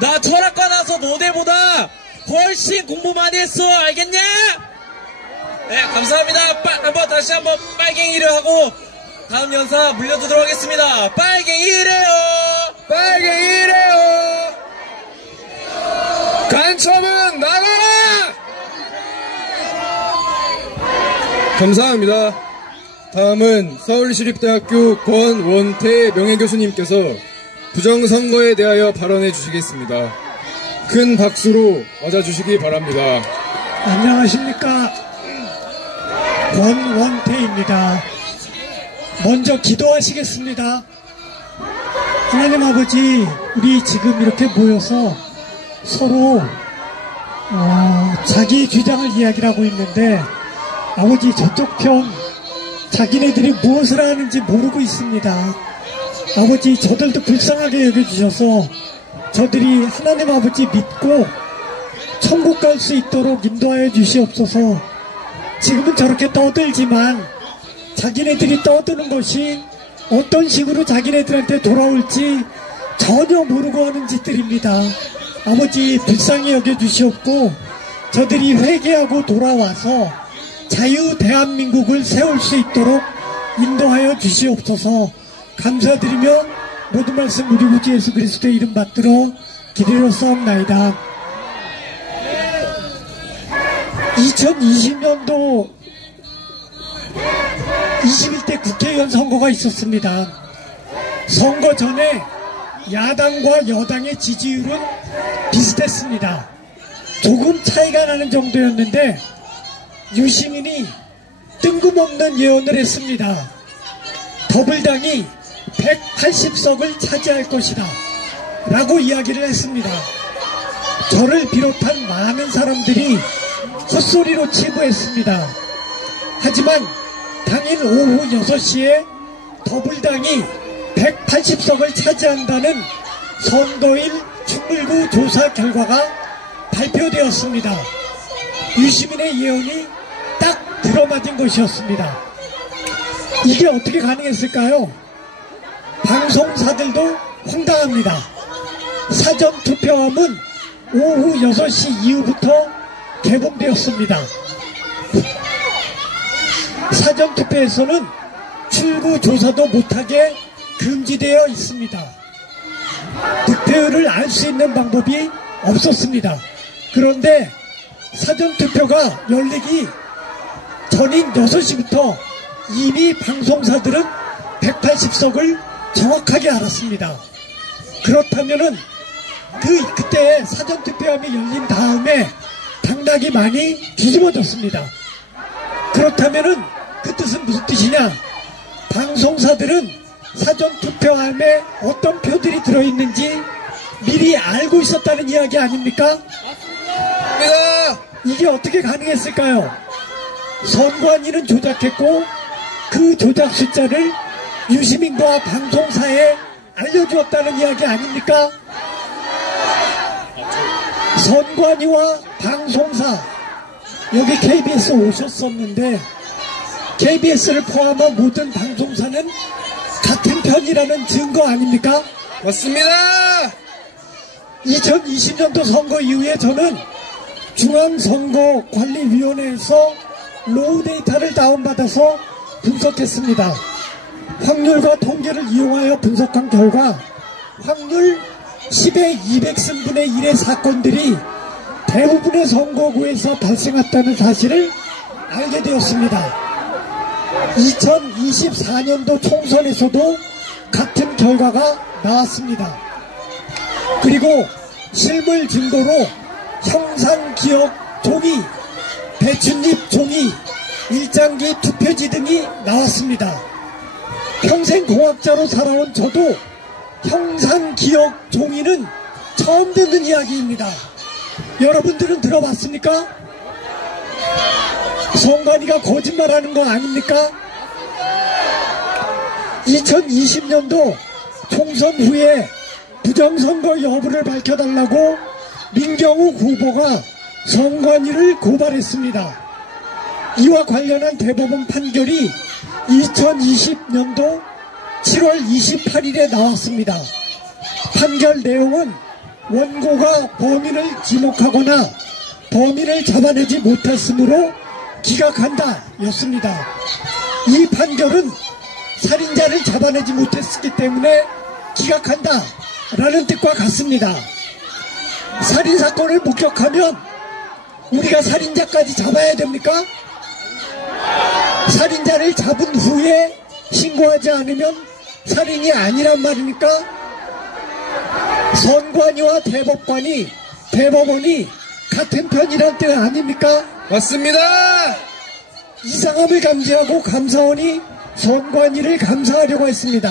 나 철학과 나서 너네보다 훨씬 공부 많이 했어. 알겠냐? 네, 감사합니다. 한번 다시 한번 빨갱이를 하고 다음 연사 물려주도록 하겠습니다. 빨갱이래요. 빨갱이래요. 간첩은 나가라. 감사합니다. 다음은 서울시립대학교 권원태 명예교수님께서 부정선거에 대하여 발언해 주시겠습니다. 큰 박수로 맞아주시기 바랍니다. 안녕하십니까. 권원태입니다. 먼저 기도하시겠습니다. 하나님 아버지, 우리 지금 이렇게 모여서 서로 자기 주장을 이야기를 하고 있는데 아버지 저쪽 편 자기네들이 무엇을 하는지 모르고 있습니다. 아버지 저들도 불쌍하게 여겨주셔서 저들이 하나님 아버지 믿고 천국 갈 수 있도록 인도하여 주시옵소서. 지금은 저렇게 떠들지만 자기네들이 떠드는 것이 어떤 식으로 자기네들한테 돌아올지 전혀 모르고 하는 짓들입니다. 아버지 불쌍히 여겨주시옵고 저들이 회개하고 돌아와서 자유 대한민국을 세울 수 있도록 인도하여 주시옵소서. 감사드리며 모든 말씀 우리 구주 예수 그리스도의 이름 받들어 기도로 싸움나이다. 2020년도 21대 국회의원 선거가 있었습니다. 선거 전에 야당과 여당의 지지율은 비슷했습니다. 조금 차이가 나는 정도였는데 유시민이 뜬금없는 예언을 했습니다. 더불당이 180석을 차지할 것이다 라고 이야기를 했습니다. 저를 비롯한 많은 사람들이 헛소리로 치부했습니다. 하지만 당일 오후 6시에 더불당이 180석을 차지한다는 선거일 충물구 조사 결과가 발표되었습니다. 유시민의 예언이 딱 들어맞은 것이었습니다. 이게 어떻게 가능했을까요? 방송사들도 황당합니다. 사전투표함은 오후 6시 이후부터 개봉되었습니다. 사전투표에서는 출구조사도 못하게 금지되어 있습니다. 득표율을 알 수 있는 방법이 없었습니다. 그런데 사전투표가 열리기 전인 6시부터 이미 방송사들은 180석을 정확하게 알았습니다. 그렇다면은 그때 사전투표함이 열린 다음에 당락이 많이 뒤집어졌습니다. 그렇다면은 그 뜻은 무슨 뜻이냐? 방송사들은 사전투표함에 어떤 표들이 들어있는지 미리 알고 있었다는 이야기 아닙니까? 맞습니다. 이게 어떻게 가능했을까요? 선관위는 조작했고 그 조작 숫자를 유시민과 방송사에 알려주었다는 이야기 아닙니까? 선관위와 방송사, 여기 KBS 오셨었는데 KBS를 포함한 모든 방송사는 같은 편이라는 증거 아닙니까? 맞습니다. 2020년도 선거 이후에 저는 중앙선거관리위원회에서 로우 데이터를 다운받아서 분석했습니다. 확률과 통계를 이용하여 분석한 결과 확률 10의 200승분의 1의 사건들이 대부분의 선거구에서 발생했다는 사실을 알게 되었습니다. 2024년도 총선에서도 같은 결과가 나왔습니다. 그리고 실물 증거로 형상기억 종이, 배춧잎 종이, 일장기 투표지 등이 나왔습니다. 평생 공학자로 살아온 저도 형상기억 종이는 처음 듣는 이야기입니다. 여러분들은 들어봤습니까? 선관위가 거짓말하는 거 아닙니까? 2020년도 총선 후에 부정선거 여부를 밝혀달라고 민경욱 후보가 선관위를 고발했습니다. 이와 관련한 대법원 판결이 2020년도 7월 28일에 나왔습니다. 판결 내용은 원고가 범인을 지목하거나 범인을 잡아내지 못했으므로 기각한다 였습니다. 이 판결은 살인자를 잡아내지 못했기 때문에 기각한다 라는 뜻과 같습니다. 살인사건을 목격하면 우리가 살인자까지 잡아야 됩니까? 살인자를 잡은 후에 신고하지 않으면 살인이 아니란 말입니까? 선관위와 대법원이 같은 편이란 뜻 아닙니까? 맞습니다. 이상함을 감지하고 감사원이 선관위를 감사하려고 했습니다.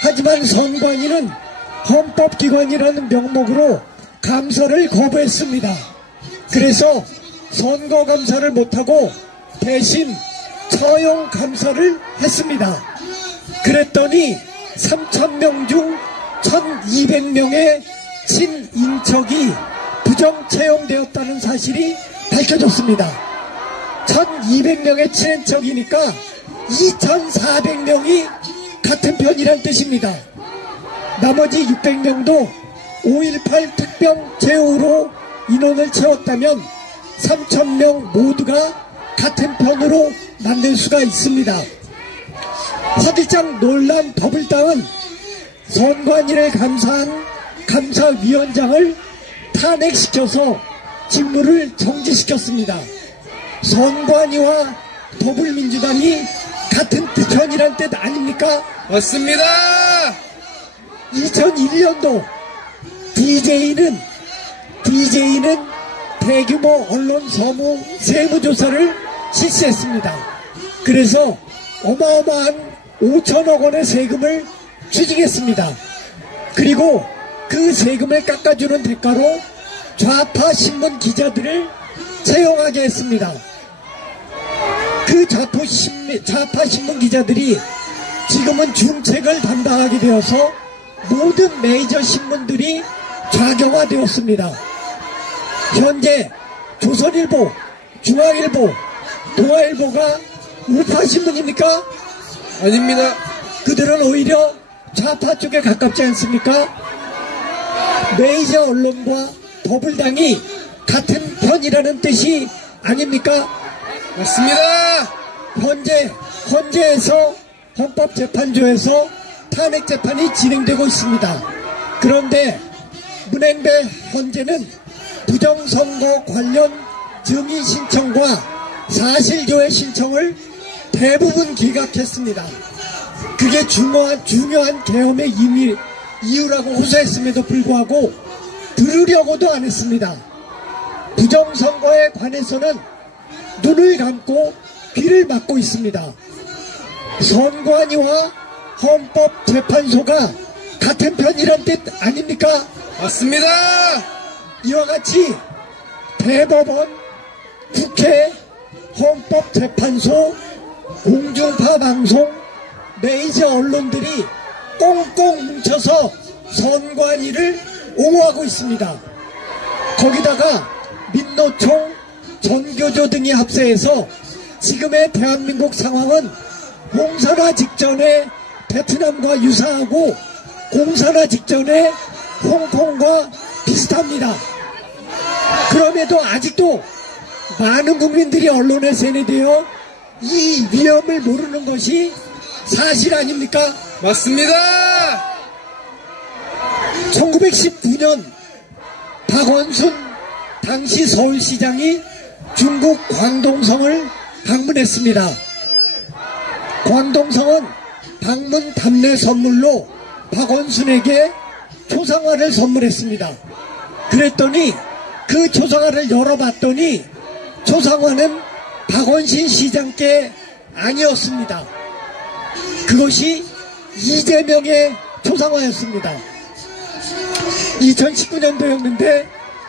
하지만 선관위는 헌법기관이라는 명목으로 감사를 거부했습니다. 그래서 선거감사를 못하고 대신 처형 감사를 했습니다. 그랬더니 3,000명 중 1,200명의 친인척이 부정 채용되었다는 사실이 밝혀졌습니다. 1,200명의 친인척이니까 2,400명이 같은 편이란 뜻입니다. 나머지 600명도 5.18 특병 제후로 인원을 채웠다면 3,000명 모두가 같은 편으로 만들 수가 있습니다. 화들짝 놀란 더블당은 선관위를 감사한 감사위원장을 탄핵시켜서 직무를 정지시켰습니다. 선관위와 더불민주당이 같은 편이란 뜻 아닙니까? 맞습니다. 2001년도 DJ는 대규모 언론 세무조사를 실시했습니다. 그래서 어마어마한 5천억 원의 세금을 취직했습니다. 그리고 그 세금을 깎아주는 대가로 좌파 신문 기자들을 채용하게 했습니다. 그 좌파 신문 기자들이 지금은 중책을 담당하게 되어서 모든 메이저 신문들이 좌경화되었습니다. 현재 조선일보, 중앙일보, 동아일보가 우파 신문입니까? 아닙니다. 그들은 오히려 좌파 쪽에 가깝지 않습니까? 메이저 언론과 더불당이 같은 편이라는 뜻이 아닙니까? 맞습니다. 헌재에서 헌법재판소에서 탄핵 재판이 진행되고 있습니다. 그런데 문행배 헌재는 부정선거 관련 증인 신청과 사실조회 신청을 대부분 기각했습니다. 그게 중요한 계엄의 이유라고 호소했음에도 불구하고 들으려고도 안 했습니다. 부정선거에 관해서는 눈을 감고 귀를 막고 있습니다. 선관위와 헌법재판소가 같은 편이란 뜻 아닙니까? 맞습니다. 이와 같이 대법원, 국회, 헌법재판소, 공중파 방송, 메이저 언론들이 꽁꽁 뭉쳐서 선관위를 옹호하고 있습니다. 거기다가 민노총, 전교조 등이 합세해서 지금의 대한민국 상황은 공산화 직전의 베트남과 유사하고 공산화 직전의 홍콩과 비슷합니다. 그럼에도 아직도 많은 국민들이 언론에 세뇌되어 이 위험을 모르는 것이 사실 아닙니까? 맞습니다. 1919년 박원순 당시 서울시장이 중국 광동성을 방문했습니다. 광동성은 방문 답례 선물로 박원순에게 초상화를 선물했습니다. 그랬더니 그 초상화를 열어봤더니 초상화는 박원신 시장께 아니었습니다. 그것이 이재명의 초상화였습니다. 2019년도였는데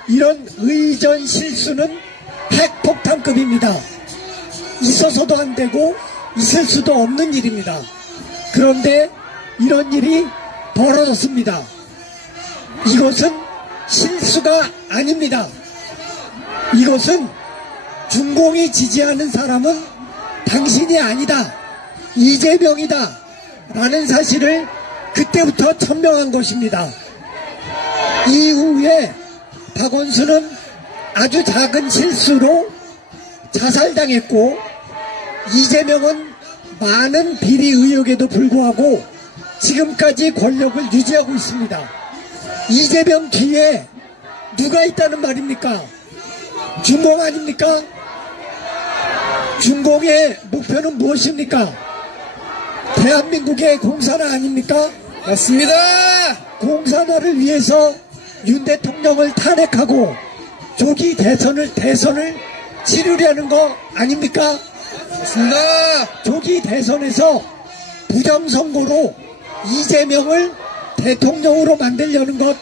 이런 의전 실수는 핵폭탄급입니다. 있어서도 안 되고 있을 수도 없는 일입니다. 그런데 이런 일이 벌어졌습니다. 이것은 실수가 아닙니다. 이것은 중공이 지지하는 사람은 당신이 아니다, 이재명이다 라는 사실을 그때부터 천명한 것입니다. 이후에 박원순은 아주 작은 실수로 자살당했고 이재명은 많은 비리 의혹에도 불구하고 지금까지 권력을 유지하고 있습니다. 이재명 뒤에 누가 있다는 말입니까? 중공 아닙니까? 중공의 목표는 무엇입니까? 대한민국의 공산화 아닙니까? 맞습니다. 공산화를 위해서 윤 대통령을 탄핵하고 조기 대선을 치르려는 거 아닙니까? 맞습니다. 조기 대선에서 부정선거로 이재명을 대통령으로 만들려는 것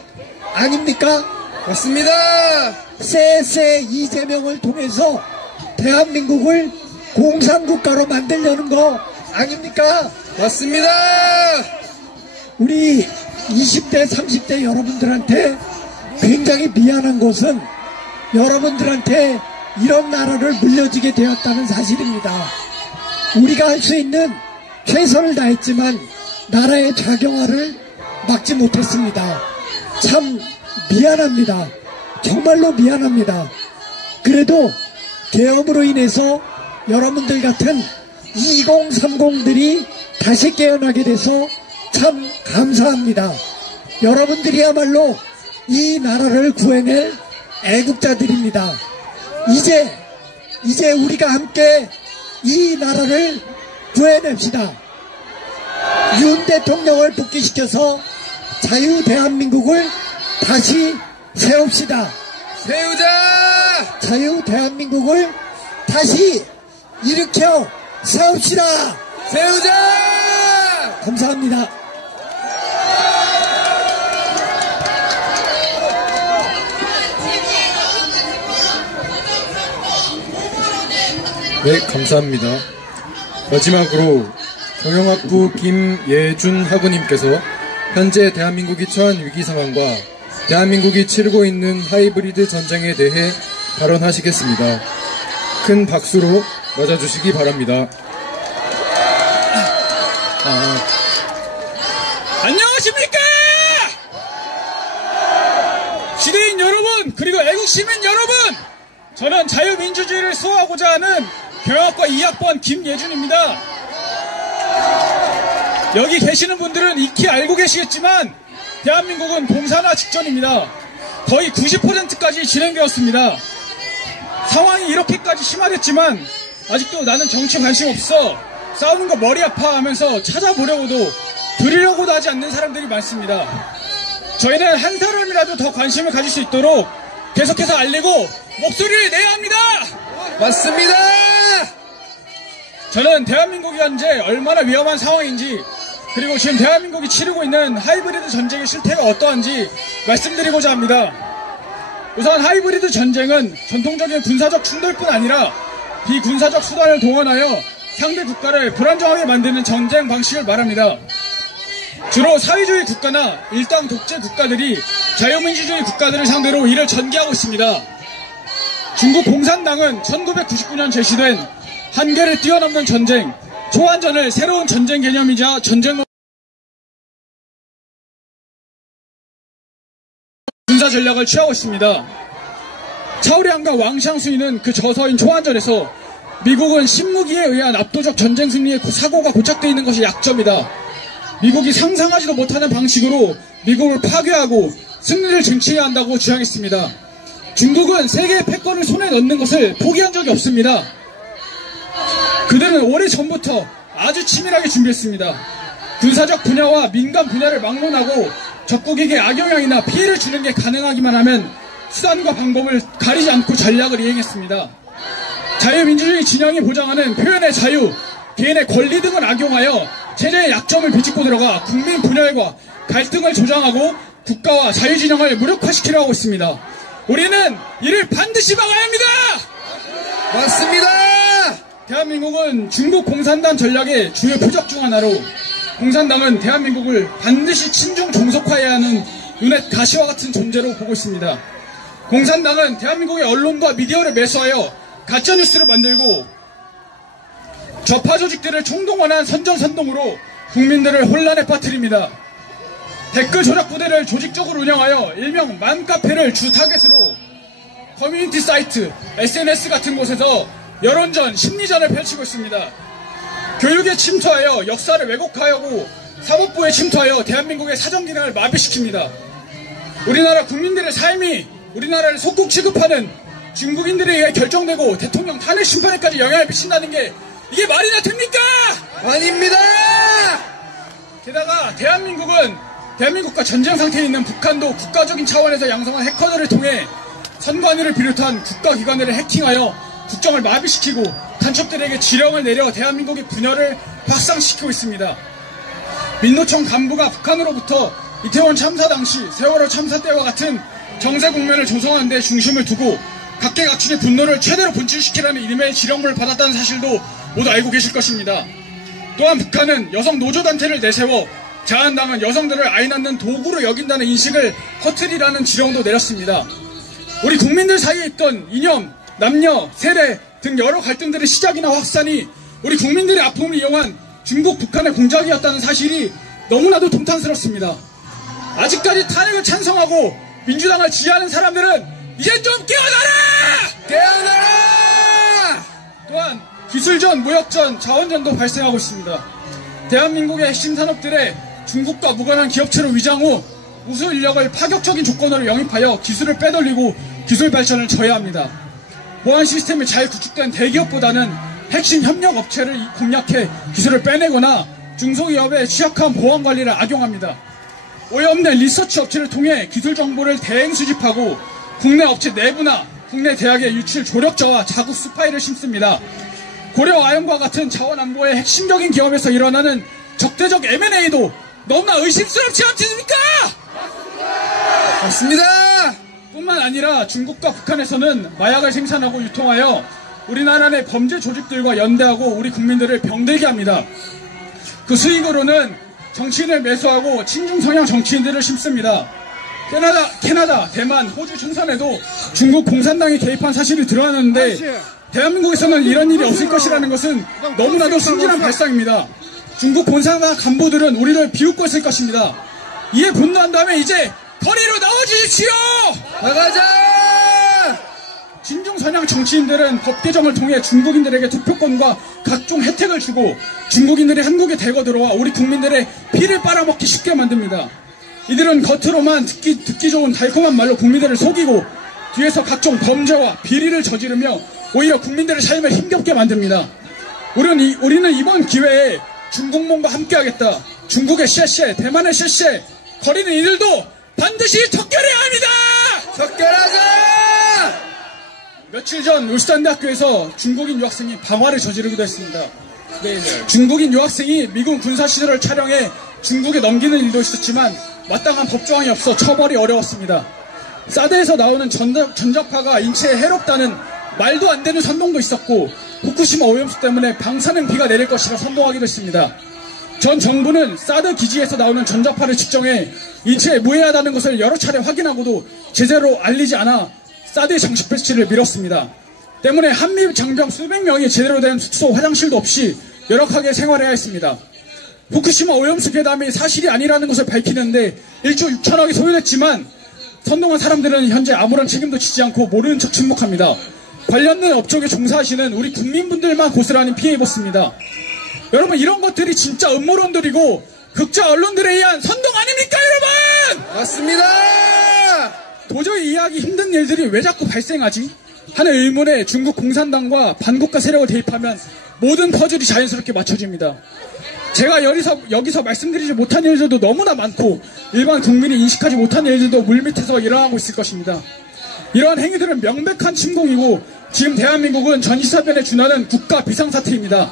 아닙니까? 맞습니다. 쎄쎄 이재명을 통해서 대한민국을 공산국가로 만들려는 거 아닙니까? 맞습니다. 우리 20대, 30대 여러분들한테 굉장히 미안한 것은 여러분들한테 이런 나라를 물려주게 되었다는 사실입니다. 우리가 할 수 있는 최선을 다했지만 나라의 좌경화를 막지 못했습니다. 참 미안합니다. 정말로 미안합니다. 그래도 계엄으로 인해서 여러분들 같은 2030들이 다시 깨어나게 돼서 참 감사합니다. 여러분들이야말로 이 나라를 구해낼 애국자들입니다. 이제 우리가 함께 이 나라를 구해냅시다. 윤 대통령을 복귀시켜서 자유 대한민국을 다시 세웁시다. 세우자! 자유 대한민국을 다시 일으켜 세웁시다. 세우자! 감사합니다. 네, 감사합니다. 마지막으로 경영학부 김예준 학우님께서 현재 대한민국이 처한 위기 상황과 대한민국이 치르고 있는 하이브리드 전쟁에 대해 발언하시겠습니다. 큰 박수로 맞아주시기 바랍니다. 안녕하십니까? 시대인 여러분, 그리고 애국시민 여러분, 저는 자유민주주의를 수호하고자 하는 경영학과 2학번 김예준입니다. 여기 계시는 분들은 익히 알고 계시겠지만 대한민국은 공산화 직전입니다. 거의 90%까지 진행되었습니다. 상황이 이렇게까지 심화됐지만 아직도 나는 정치 관심 없어, 싸우는 거 머리 아파 하면서 찾아보려고도 들으려고도 하지 않는 사람들이 많습니다. 저희는 한 사람이라도 더 관심을 가질 수 있도록 계속해서 알리고 목소리를 내야 합니다. 맞습니다. 저는 대한민국이 현재 얼마나 위험한 상황인지, 그리고 지금 대한민국이 치르고 있는 하이브리드 전쟁의 실태가 어떠한지 말씀드리고자 합니다. 우선 하이브리드 전쟁은 전통적인 군사적 충돌뿐 아니라 비군사적 수단을 동원하여 상대 국가를 불안정하게 만드는 전쟁 방식을 말합니다. 주로 사회주의 국가나 일당 독재 국가들이 자유민주주의 국가들을 상대로 이를 전개하고 있습니다. 중국 공산당은 1999년 제시된 한계를 뛰어넘는 전쟁, 초안전을 새로운 전쟁 개념이자 전쟁 군사 전략을 취하고 있습니다. 차오리안과 왕샹수이는 그 저서인 초안전에서 미국은 신무기에 의한 압도적 전쟁 승리의 사고가 고착되어 있는 것이 약점이다. 미국이 상상하지도 못하는 방식으로 미국을 파괴하고 승리를 쟁취해야 한다고 주장했습니다. 중국은 세계의 패권을 손에 넣는 것을 포기한 적이 없습니다. 그들은 오래전부터 아주 치밀하게 준비했습니다. 군사적 분야와 민간 분야를 막론하고 적국에게 악영향이나 피해를 주는 게 가능하기만 하면 수단과 방법을 가리지 않고 전략을 이행했습니다. 자유민주주의 진영이 보장하는 표현의 자유, 개인의 권리 등을 악용하여 체제의 약점을 비집고 들어가 국민 분열과 갈등을 조장하고 국가와 자유진영을 무력화시키려 하고 있습니다. 우리는 이를 반드시 막아야 합니다. 맞습니다. 대한민국은 중국 공산당 전략의 주요 표적 중 하나로, 공산당은 대한민국을 반드시 친중 종속화해야 하는 눈엣 가시와 같은 존재로 보고 있습니다. 공산당은 대한민국의 언론과 미디어를 매수하여 가짜뉴스를 만들고 좌파 조직들을 총동원한 선전선동으로 국민들을 혼란에 빠뜨립니다. 댓글 조작 부대를 조직적으로 운영하여 일명 맘카페를 주 타겟으로 커뮤니티 사이트, SNS 같은 곳에서 여론전, 심리전을 펼치고 있습니다. 교육에 침투하여 역사를 왜곡하고 사법부에 침투하여 대한민국의 사정기능을 마비시킵니다. 우리나라 국민들의 삶이 우리나라를 속국 취급하는 중국인들에 의해 결정되고 대통령 탄핵 심판에까지 영향을 미친다는 게 이게 말이나 됩니까? 아닙니다. 게다가 대한민국과 전쟁 상태에 있는 북한도 국가적인 차원에서 양성한 해커들을 통해 선관위를 비롯한 국가기관들을 해킹하여 국정을 마비시키고 간첩들에게 지령을 내려 대한민국의 분열을 확산시키고 있습니다. 민노총 간부가 북한으로부터 이태원 참사 당시 세월호 참사 때와 같은 정세 국면을 조성하는 데 중심을 두고 각계각층의 분노를 최대로 분출시키라는 이름의 지령을 받았다는 사실도 모두 알고 계실 것입니다. 또한 북한은 여성 노조단체를 내세워 자한당은 여성들을 아이 낳는 도구로 여긴다는 인식을 퍼뜨리라는 지령도 내렸습니다. 우리 국민들 사이에 있던 이념, 남녀, 세대 등 여러 갈등들의 시작이나 확산이 우리 국민들의 아픔을 이용한 중국, 북한의 공작이었다는 사실이 너무나도 통탄스럽습니다. 아직까지 탄핵을 찬성하고 민주당을 지지하는 사람들은 이제 좀 깨어나라! 깨어나라! 또한 기술전, 무역전, 자원전도 발생하고 있습니다. 대한민국의 핵심 산업들의 중국과 무관한 기업체로 위장 후 우수 인력을 파격적인 조건으로 영입하여 기술을 빼돌리고 기술 발전을 저해합니다. 보안 시스템이 잘 구축된 대기업보다는 핵심 협력 업체를 공략해 기술을 빼내거나 중소기업의 취약한 보안 관리를 악용합니다. 오염된 리서치 업체를 통해 기술 정보를 대행 수집하고 국내 업체 내부나 국내 대학의 유출 조력자와 자국 스파이를 심습니다. 고려 아연과 같은 자원 안보의 핵심적인 기업에서 일어나는 적대적 M&A도 너무나 의심스럽지 않습니까? 맞습니다. 뿐만 아니라 중국과 북한에서는 마약을 생산하고 유통하여 우리나라 내 범죄 조직들과 연대하고 우리 국민들을 병들게 합니다. 그 수익으로는 정치인을 매수하고 친중 성향 정치인들을 심습니다. 캐나다, 대만, 호주 총선에도 중국 공산당이 개입한 사실이 드러났는데 대한민국에서는 이런 일이 없을 것이라는 것은 너무나도 순진한 발상입니다. 중국 공산당 간부들은 우리를 비웃고 있을 것입니다. 이에 분노한 다음에 이제 거리로 나와주십시오! 나가자! 친중 선양 정치인들은 법 개정을 통해 중국인들에게 투표권과 각종 혜택을 주고 중국인들이 한국에 대거 들어와 우리 국민들의 피를 빨아먹기 쉽게 만듭니다. 이들은 겉으로만 듣기 좋은 달콤한 말로 국민들을 속이고 뒤에서 각종 범죄와 비리를 저지르며 오히려 국민들의 삶을 힘겹게 만듭니다. 우리는 이번 기회에 중국몽과 함께하겠다. 중국의 셰셰, 대만의 셰셰, 거리는 이들도 반드시 척결해야 합니다! 척결하자! 며칠 전 울산대학교에서 중국인 유학생이 방화를 저지르기도 했습니다. 중국인 유학생이 미군 군사시설을 촬영해 중국에 넘기는 일도 있었지만 마땅한 법조항이 없어 처벌이 어려웠습니다. 사드에서 나오는 전자파가 인체에 해롭다는 말도 안 되는 선동도 있었고 후쿠시마 오염수 때문에 방사능 비가 내릴 것이라 선동하기도 했습니다. 전 정부는 사드 기지에서 나오는 전자파를 측정해 인체에 무해하다는 것을 여러 차례 확인하고도 제대로 알리지 않아 사드의 정식 배치를 미뤘습니다. 때문에 한미 장병 수백 명이 제대로 된 숙소 화장실도 없이 열악하게 생활해야 했습니다. 후쿠시마 오염수 괴담이 사실이 아니라는 것을 밝히는데 1조 6천억이 소요됐지만 선동한 사람들은 현재 아무런 책임도 지지 않고 모르는 척 침묵합니다. 관련된 업종에 종사하시는 우리 국민분들만 고스란히 피해 입었습니다. 여러분, 이런 것들이 진짜 음모론들이고 극자 언론들에 의한 선동 아닙니까, 여러분? 맞습니다. 도저히 이해하기 힘든 일들이 왜 자꾸 발생하지? 하는 의문에 중국 공산당과 반국가 세력을 대입하면 모든 퍼즐이 자연스럽게 맞춰집니다. 제가 여기서 말씀드리지 못한 일들도 너무나 많고 일반 국민이 인식하지 못한 일들도 물밑에서 일어나고 있을 것입니다. 이러한 행위들은 명백한 침공이고 지금 대한민국은 전시사변에 준하는 국가 비상사태입니다.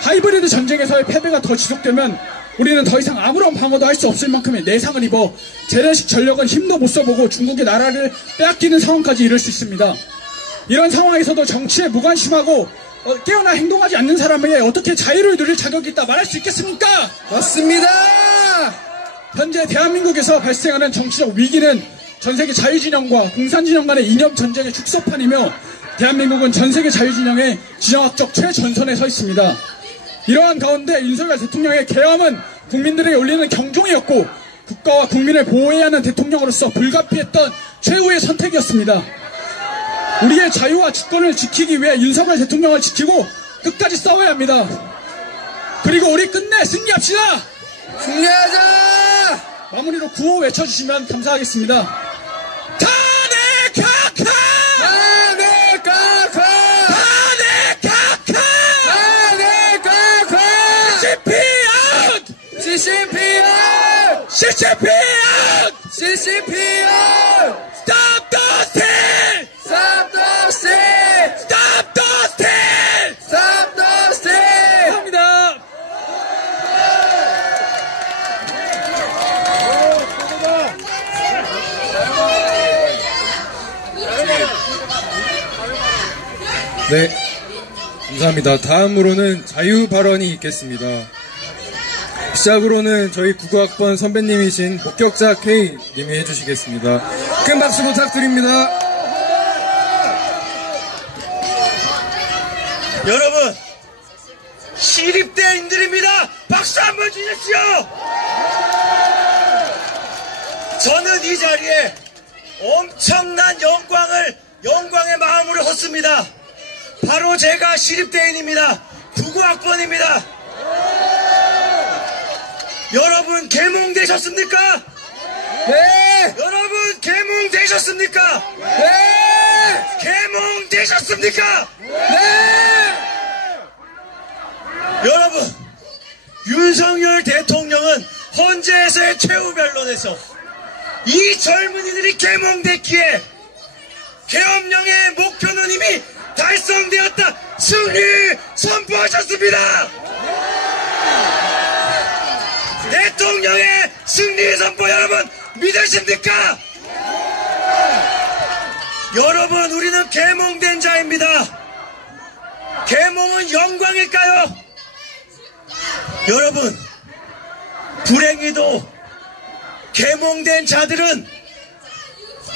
하이브리드 전쟁에서의 패배가 더 지속되면 우리는 더 이상 아무런 방어도 할 수 없을 만큼의 내상을 입어 재래식 전력은 힘도 못 써보고 중국의 나라를 빼앗기는 상황까지 이를 수 있습니다. 이런 상황에서도 정치에 무관심하고 깨어나 행동하지 않는 사람에게 어떻게 자유를 누릴 자격이 있다 말할 수 있겠습니까? 맞습니다. 현재 대한민국에서 발생하는 정치적 위기는 전세계 자유진영과 공산진영 간의 이념 전쟁의 축소판이며 대한민국은 전세계 자유진영의 진영학적 최전선에 서 있습니다. 이러한 가운데 윤석열 대통령의 계엄은 국민들에게 올리는 경종이었고 국가와 국민을 보호해야 하는 대통령으로서 불가피했던 최후의 선택이었습니다. 우리의 자유와 주권을 지키기 위해 윤석열 대통령을 지키고 끝까지 싸워야 합니다. 그리고 우리 끝내 승리합시다. 승리하자. 마무리로 구호 외쳐주시면 감사하겠습니다. 탄핵하카! 탄핵하카! 탄핵하카! 탄핵하카! CCP out! CCP out! CCP out! CCP out! Stop the steal! Stop the steal! Stop the steal! Stop the steal! 감사합니다. 네, 감사합니다. 다음으로는 자유 발언이 있겠습니다. 시작으로는 저희 99학번 선배님이신 목격자 K님이 해주시겠습니다. 큰 박수 부탁드립니다. 여러분, 시립대인들입니다. 박수 한번 주십시오. 저는 이 자리에 엄청난 영광의 마음으로 섰습니다. 바로 제가 시립대인입니다. 99학번입니다. 여러분, 계몽되셨습니까? 네! 여러분, 계몽되셨습니까? 네! 계몽되셨습니까? 네! 여러분, 윤석열 대통령은 헌재에서의 최후 변론에서 이 젊은이들이 계몽됐기에 계엄령의 목표는 이미 달성되었다, 승리 선포하셨습니다. 대통령의 승리 선포 여러분 믿으십니까? 여러분, 우리는 계몽된 자입니다. 계몽은 영광일까요? 여러분, 불행히도 계몽된 자들은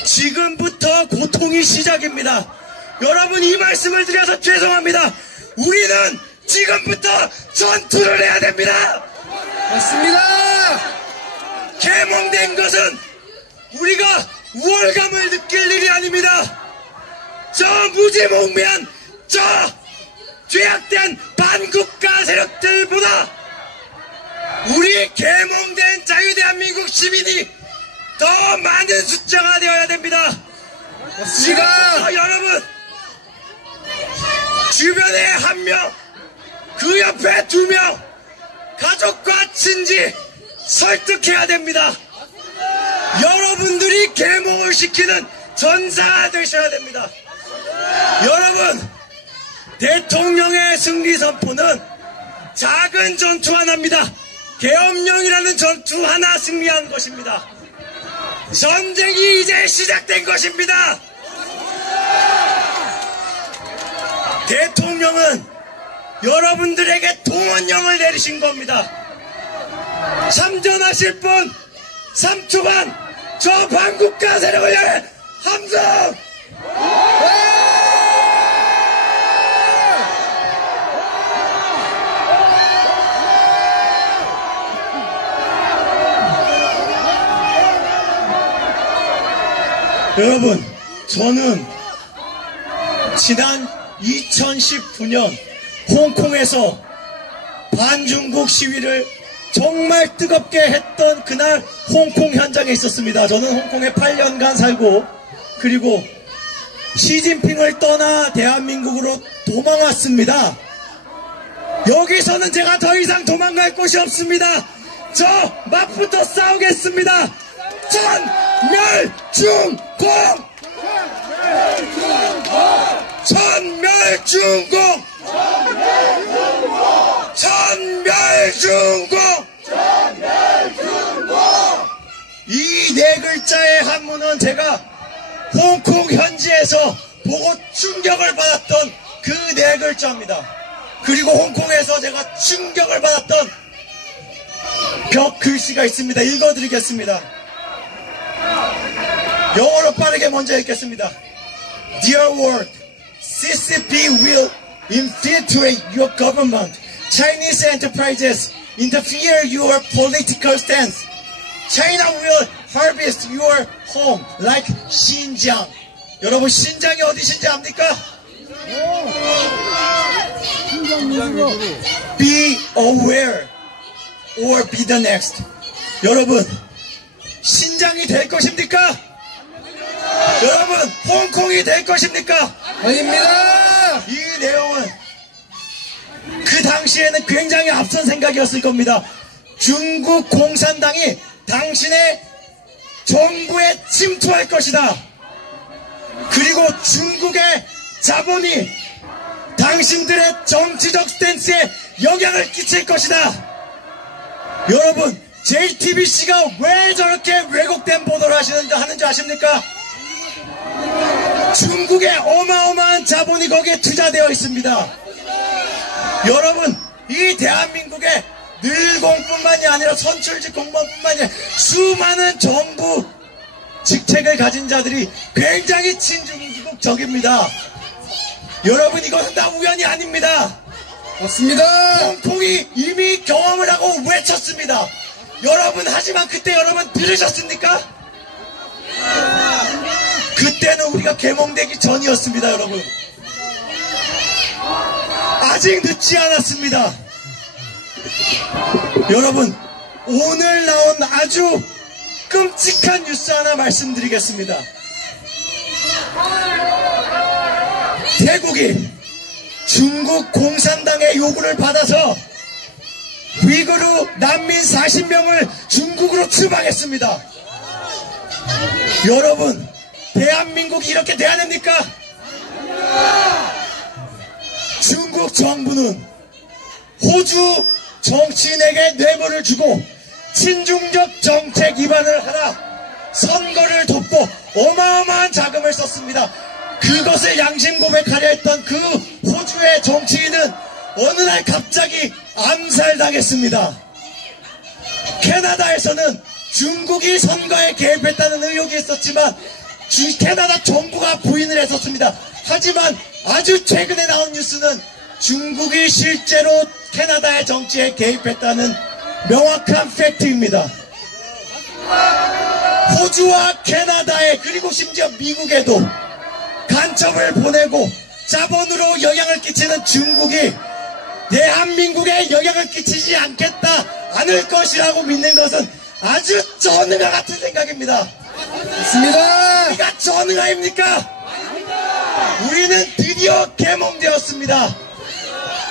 지금부터 고통이 시작입니다. 여러분, 이 말씀을 드려서 죄송합니다. 우리는 지금부터 전투를 해야 됩니다. 맞습니다. 계몽된 것은 우리가 우월감을 느낄 일이 아닙니다. 저 무지몽매한 저 죄악된 반국가 세력들보다 우리 계몽된 자유대한민국 시민이 더 많은 숫자가 되어야 됩니다. 지금부터 여러분, 주변에 한 명, 그 옆에 2명, 가족과 친지 설득해야 됩니다. 여러분들이 계몽을 시키는 전사가 되셔야 됩니다. 여러분, 대통령의 승리 선포는 작은 전투 하나입니다. 계엄령이라는 전투 하나 승리한 것입니다. 전쟁이 이제 시작된 것입니다. 대통령은 여러분들에게 동원령을 내리신 겁니다. 참전하실 분 3초간 저 반국가 세력을 향해 함성! 여러분, 저는 지난 2019년 홍콩에서 반중국 시위를 정말 뜨겁게 했던 그날 홍콩 현장에 있었습니다. 저는 홍콩에 8년간 살고, 그리고 시진핑을 떠나 대한민국으로 도망왔습니다. 여기서는 제가 더 이상 도망갈 곳이 없습니다. 저 막부터 싸우겠습니다. 천멸중공! 천멸중공! 천멸중공! 이 네 글자의 한문은 제가 홍콩 현지에서 보고 충격을 받았던 그 네 글자입니다. 그리고 홍콩에서 제가 충격을 받았던 벽 글씨가 있습니다. 읽어드리겠습니다. 영어로 빠르게 먼저 읽겠습니다. Dear world, CCP will infiltrate your government. Chinese enterprises interfere your political stance. China will harvest your home like Xinjiang. 여러분, 신장이 어디신지 압니까? Be aware or be the next. 여러분, 신장이 될 것입니까? 여러분, 홍콩이 될 것입니까? 아닙니다. 이 내용은 그 당시에는 굉장히 앞선 생각이었을 겁니다. 중국 공산당이 당신의 정부에 침투할 것이다. 그리고 중국의 자본이 당신들의 정치적 스탠스에 영향을 끼칠 것이다. 여러분, JTBC가 왜 저렇게 왜곡된 보도를 하는지 아십니까? 중국의 어마어마한 자본이 거기에 투자되어 있습니다. 여러분, 이 대한민국의 늘공뿐만이 아니라 선출직 공무원뿐만이 아니라 수많은 정부 직책을 가진 자들이 굉장히 친중국적입니다. 여러분, 이것은 다 우연이 아닙니다. 맞습니다. 홍콩이 이미 경험을 하고 외쳤습니다. 여러분, 하지만 그때 여러분 들으셨습니까? 그때는 우리가 개몽되기 전이었습니다. 여러분, 아직 늦지 않았습니다. 여러분, 오늘 나온 아주 끔찍한 뉴스 하나 말씀드리겠습니다. 태국이 중국 공산당의 요구를 받아서 위구르 난민 40명을 중국으로 추방했습니다. 여러분, 대한민국이 이렇게 돼야 됩니까? 중국 정부는 호주 정치인에게 뇌물을 주고 친중적 정책 위반을 하라 선거를 돕고 어마어마한 자금을 썼습니다. 그것을 양심 고백하려 했던 그 호주의 정치인은 어느 날 갑자기 암살당했습니다. 캐나다에서는 중국이 선거에 개입했다는 의혹이 있었지만 캐나다 정부가 부인을 했었습니다. 하지만 아주 최근에 나온 뉴스는 중국이 실제로 캐나다의 정치에 개입했다는 명확한 팩트입니다. 호주와 캐나다에 그리고 심지어 미국에도 간첩을 보내고 자본으로 영향을 끼치는 중국이 대한민국에 영향을 끼치지 않을 것이라고 믿는 것은 아주 전능화 같은 생각입니다. 맞습니다. 우리가 전능화입니까? 우리는 드디어 개몽되었습니다.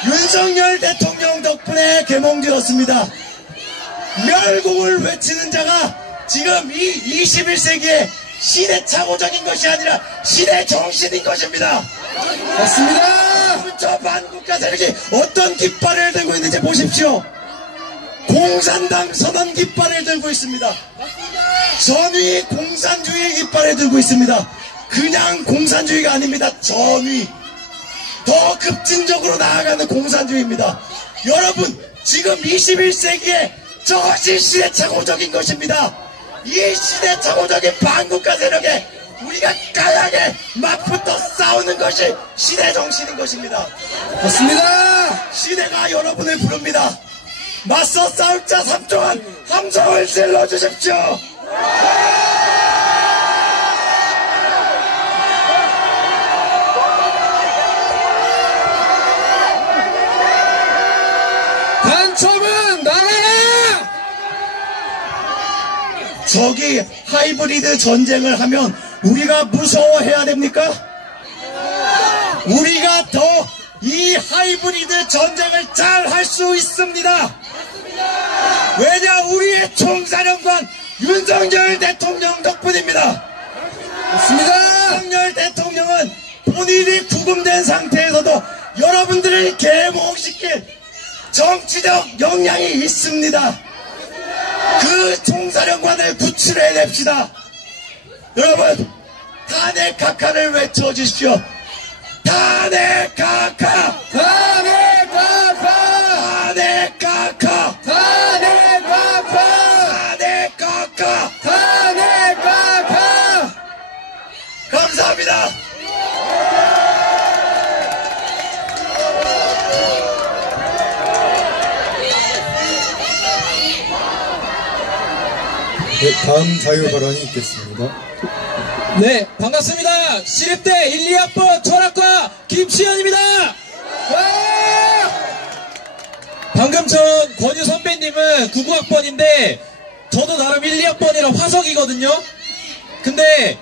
윤석열 대통령 덕분에 개몽되었습니다. 멸공을 외치는 자가 지금 이 21세기에 시대착오적인 것이 아니라 시대 정신인 것입니다. 맞습니다. 저 반국가 세력이 어떤 깃발을 들고 있는지 보십시오. 공산당 선언 깃발을 들고 있습니다. 전위 공산주의 깃발을 들고 있습니다. 그냥 공산주의가 아닙니다. 전위. 더 급진적으로 나아가는 공산주의입니다. 여러분, 지금 21세기에 저것이 시대착오적인 것입니다. 이 시대착오적인 반국가 세력에 우리가 강하게 맞붙어 싸우는 것이 시대 정신인 것입니다. 맞습니다. 시대가 여러분을 부릅니다. 맞서 싸울 자 3초간 함성을 질러주십시오. 간첩은 나가라! 저기 하이브리드 전쟁을 하면 우리가 무서워해야 됩니까? 우리가 더 이 하이브리드 전쟁을 잘 할 수 있습니다. 왜냐, 우리의 총사령관 윤석열 대통령 덕분입니다. 맞습니다. 윤석열 대통령은 본인이 구금된 상태에서도 여러분들을 개몽시킬 정치적 역량이 있습니다. 그 총사령관을 구출해냅시다. 여러분, 탄핵 각하를 외쳐주십시오. 탄핵 각하! 탄핵 각하! 탄핵 각하! 탄핵 각하! 탄핵 각하! 탄핵 각하! 감사합니다. 네, 다음 자유 발언이 있겠습니다. 네, 반갑습니다. 시립대 1, 2학번 철학과 김시현입니다. 방금 전 권유 선배님은 99학번인데 저도 나름 1, 2학번이라 화석이거든요. 근데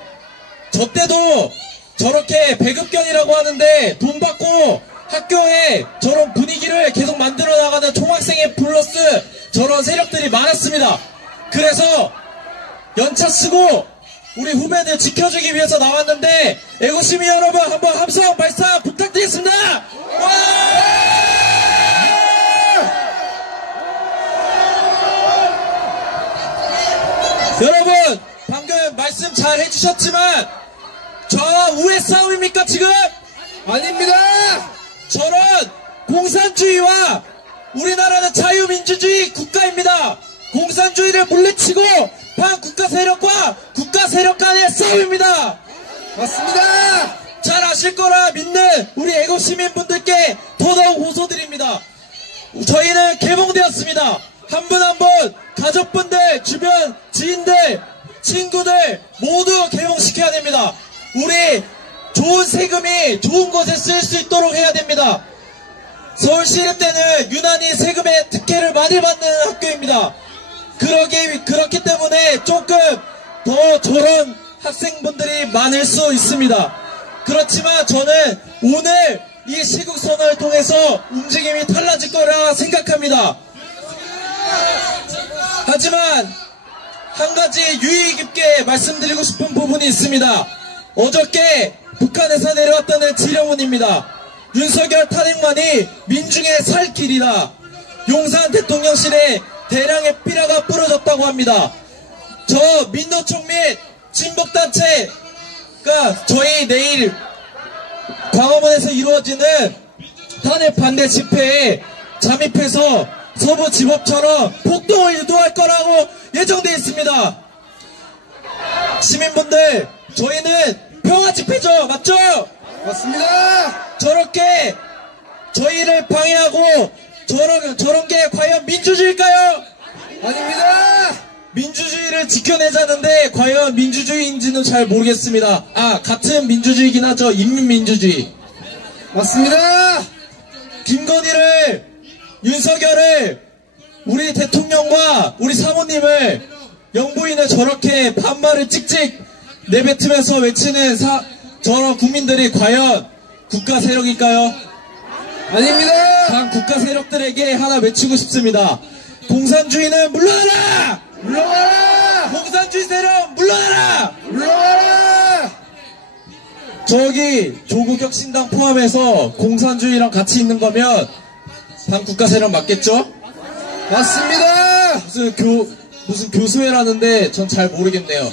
저 때도 저렇게 배급견이라고 하는데 돈 받고 학교에 저런 분위기를 계속 만들어 나가는 총학생회 플러스 저런 세력들이 많았습니다. 그래서 연차 쓰고 우리 후배들 지켜주기 위해서 나왔는데 애국시민 여러분 한번 함성 발사 부탁드리겠습니다. 여러분, 방금 말씀 잘 해주셨지만 저와 누구의 싸움입니까 지금? 아닙니다. 저런 공산주의와 우리나라는 자유민주주의 국가입니다. 공산주의를 물리치고 반국가 세력과 국가 세력 간의 싸움입니다. 맞습니다. 잘 아실 거라 믿는 우리 애국 시민분들께 더더욱 호소드립니다. 저희는 개봉되었습니다. 한 분 한 분 가족분들, 주변 지인들, 친구들 모두 개봉시켜야 됩니다. 우리 좋은 세금이 좋은 곳에 쓸 수 있도록 해야 됩니다. 서울시립대는 유난히 세금의 특혜를 많이 받는 학교입니다. 그렇기 때문에 조금 더 저런 학생분들이 많을 수 있습니다. 그렇지만 저는 오늘 이 시국선언을 통해서 움직임이 달라질 거라 생각합니다. 하지만 한 가지 유의 깊게 말씀드리고 싶은 부분이 있습니다. 어저께 북한에서 내려왔다는 지령문입니다. 윤석열 탄핵만이 민중의 살 길이다. 용산 대통령실에 대량의 삐라가 뿌려졌다고 합니다. 저 민노총 및 친북단체가 저희 내일 광화문에서 이루어지는 탄핵 반대 집회에 잠입해서 서부지법처럼 폭동을 유도할 거라고 예정되어 있습니다. 시민분들, 저희는 평화 집회죠, 맞죠? 맞습니다. 저렇게 저희를 방해하고 저런 게 과연 민주주의일까요? 아닙니다. 민주주의를 지켜내자는데 과연 민주주의인지는 잘 모르겠습니다. 같은 민주주의긴 하죠. 인민민주주의. 맞습니다. 김건희를, 윤석열을, 우리 대통령과 우리 사모님을, 영부인을 저렇게 반말을 찍찍 내뱉으면서 외치는 저런 국민들이 과연 국가 세력일까요? 아닙니다. 단 국가 세력들에게 하나 외치고 싶습니다. 공산주의는 물러나라! 물러가라. 공산주의 세력 물러나라! 물러가라. 저기 조국혁신당 포함해서 공산주의랑 같이 있는 거면 반국가 세력 맞겠죠? 맞습니다. 무슨 교수회라는데 전 잘 모르겠네요.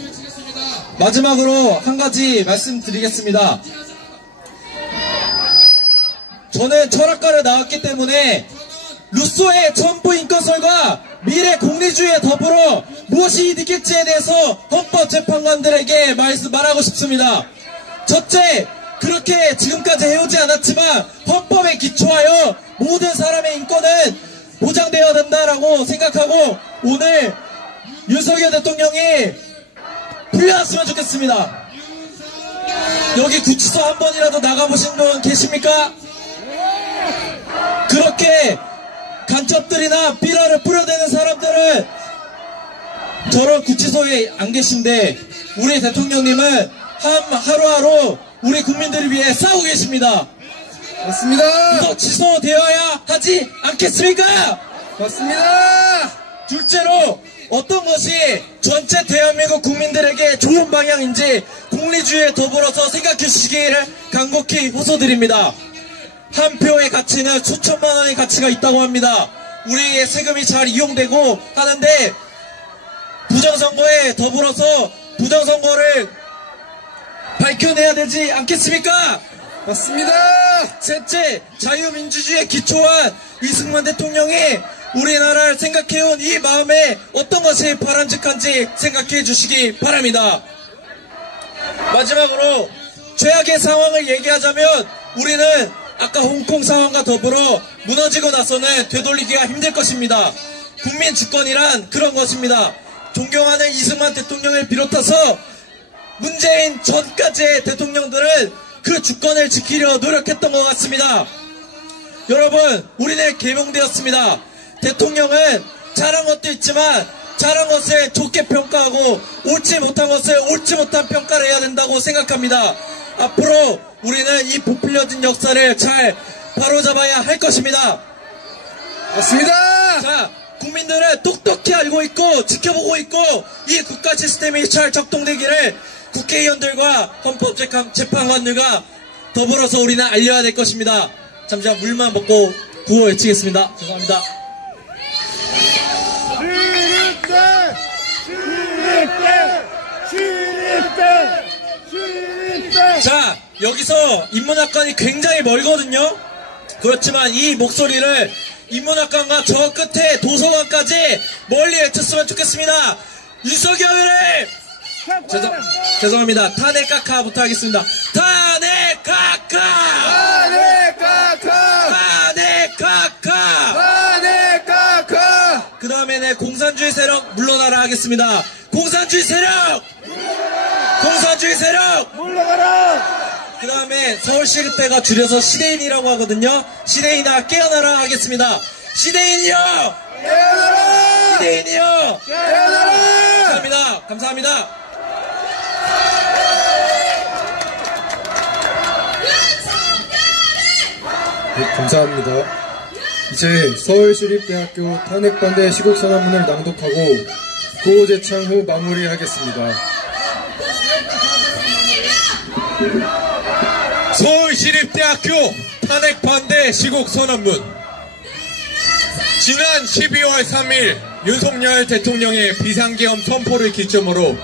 마지막으로 한 가지 말씀드리겠습니다. 저는 철학과를 나왔기 때문에 루소의 전부 인권설과 미래 공리주의에 더불어 무엇이 이득일지에 대해서 헌법재판관들에게 말하고 싶습니다. 첫째, 그렇게 지금까지 해오지 않았지만 헌법에 기초하여 모든 사람의 인권은 보장되어야 된다라고 생각하고 오늘 윤석열 대통령이 풀려났으면 좋겠습니다. 여기 구치소 한 번이라도 나가보신 분 계십니까? 그렇게 간첩들이나 삐라를 뿌려대는 사람들은 저런 구치소에 안 계신데 우리 대통령님은 하루하루 우리 국민들을 위해 싸우고 계십니다. 맞습니다. 이거 취소되어야 하지 않겠습니까? 맞습니다. 둘째로 어떤 것이 전체 대한민국 국민들에게 좋은 방향인지 공리주의에 더불어서 생각해 주시기를 간곡히 호소드립니다. 한 표의 가치는 수천만 원의 가치가 있다고 합니다. 우리의 세금이 잘 이용되고 하는데 부정선거에 더불어서 부정선거를 밝혀내야 되지 않겠습니까? 맞습니다. 셋째, 자유민주주의에 기초한 이승만 대통령이 우리나라를 생각해온 이 마음에 어떤 것이 바람직한지 생각해 주시기 바랍니다. 마지막으로 최악의 상황을 얘기하자면 우리는 아까 홍콩 상황과 더불어 무너지고 나서는 되돌리기가 힘들 것입니다. 국민 주권이란 그런 것입니다. 존경하는 이승만 대통령을 비롯해서 문재인 전까지의 대통령들은 그 주권을 지키려 노력했던 것 같습니다. 여러분, 우리는 개명되었습니다. 대통령은 잘한 것도 있지만 잘한 것을 좋게 평가하고 옳지 못한 것을 옳지 못한 평가를 해야 된다고 생각합니다. 앞으로 우리는 이 부풀려진 역사를 잘 바로잡아야 할 것입니다. 맞습니다. 자, 국민들은 똑똑히 알고 있고 지켜보고 있고 이 국가 시스템이 잘 적동되기를 국회의원들과 헌법재판관들과 더불어서 우리는 알려야 될 것입니다. 잠시만 물만 먹고 구호 외치겠습니다. 죄송합니다. 시립대! 시립대! 시립대! 시립대! 자, 여기서 인문학관이 굉장히 멀거든요. 그렇지만 이 목소리를 인문학관과 저 끝에 도서관까지 멀리 외쳤으면 좋겠습니다. 윤석열 의원님! 죄송합니다. 탄핵카카부터 하겠습니다. 탄핵카카! 탄핵카카! 그 다음에는 공산주의 세력 물러나라 하겠습니다. 공산주의 세력! 물러가라! 그 다음에 서울시립대가 줄여서 시대인이라고 하거든요. 시대인아 깨어나라 하겠습니다. 시대인이요! 깨어나라! 시대인이요! 깨어나라! 감사합니다. 네, 감사합니다. 이제 서울시립대학교 탄핵반대 시국선언문을 낭독하고 구호 제창 후 마무리하겠습니다. 서울시립대학교 탄핵반대 시국선언문. 지난 12월 3일 윤석열 대통령의 비상계엄 선포를 기점으로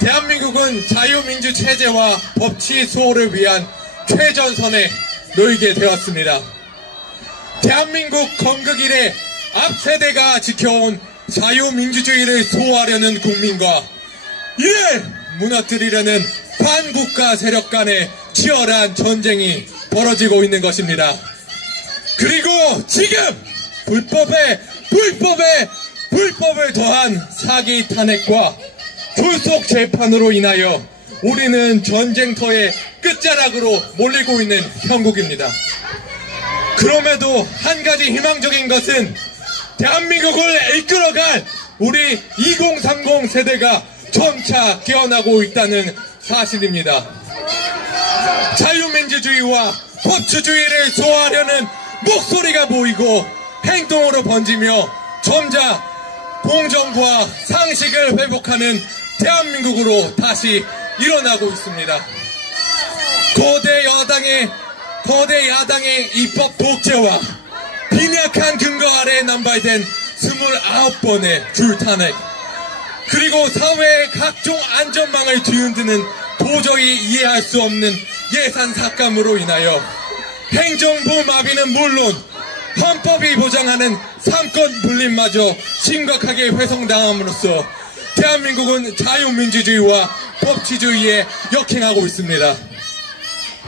대한민국은 자유민주체제와 법치 수호를 위한 최전선에 놓이게 되었습니다. 대한민국 건국 이래 앞세대가 지켜온 자유민주주의를 수호하려는 국민과 이를 무너뜨리려는 반국가 세력 간의 치열한 전쟁이 벌어지고 있는 것입니다. 그리고 지금 불법을 더한 사기 탄핵과 졸속 재판으로 인하여 우리는 전쟁터의 끝자락으로 몰리고 있는 형국입니다. 그럼에도 한 가지 희망적인 것은 대한민국을 이끌어갈 우리 2030 세대가 점차 깨어나고 있다는 사실입니다. 자유민주주의와 법치주의를 소화하려는 목소리가 보이고 행동으로 번지며 점차 공정과 상식을 회복하는 대한민국으로 다시 일어나고 있습니다. 거대 야당의 입법 독재와 빈약한 근거 아래 남발된 29번의 줄탄핵, 그리고 사회의 각종 안전망을 뒤흔드는 도저히 이해할 수 없는 예산 삭감으로 인하여 행정부 마비는 물론 헌법이 보장하는 삼권 분립마저 심각하게 훼손당함으로써 대한민국은 자유민주주의와 법치주의에 역행하고 있습니다.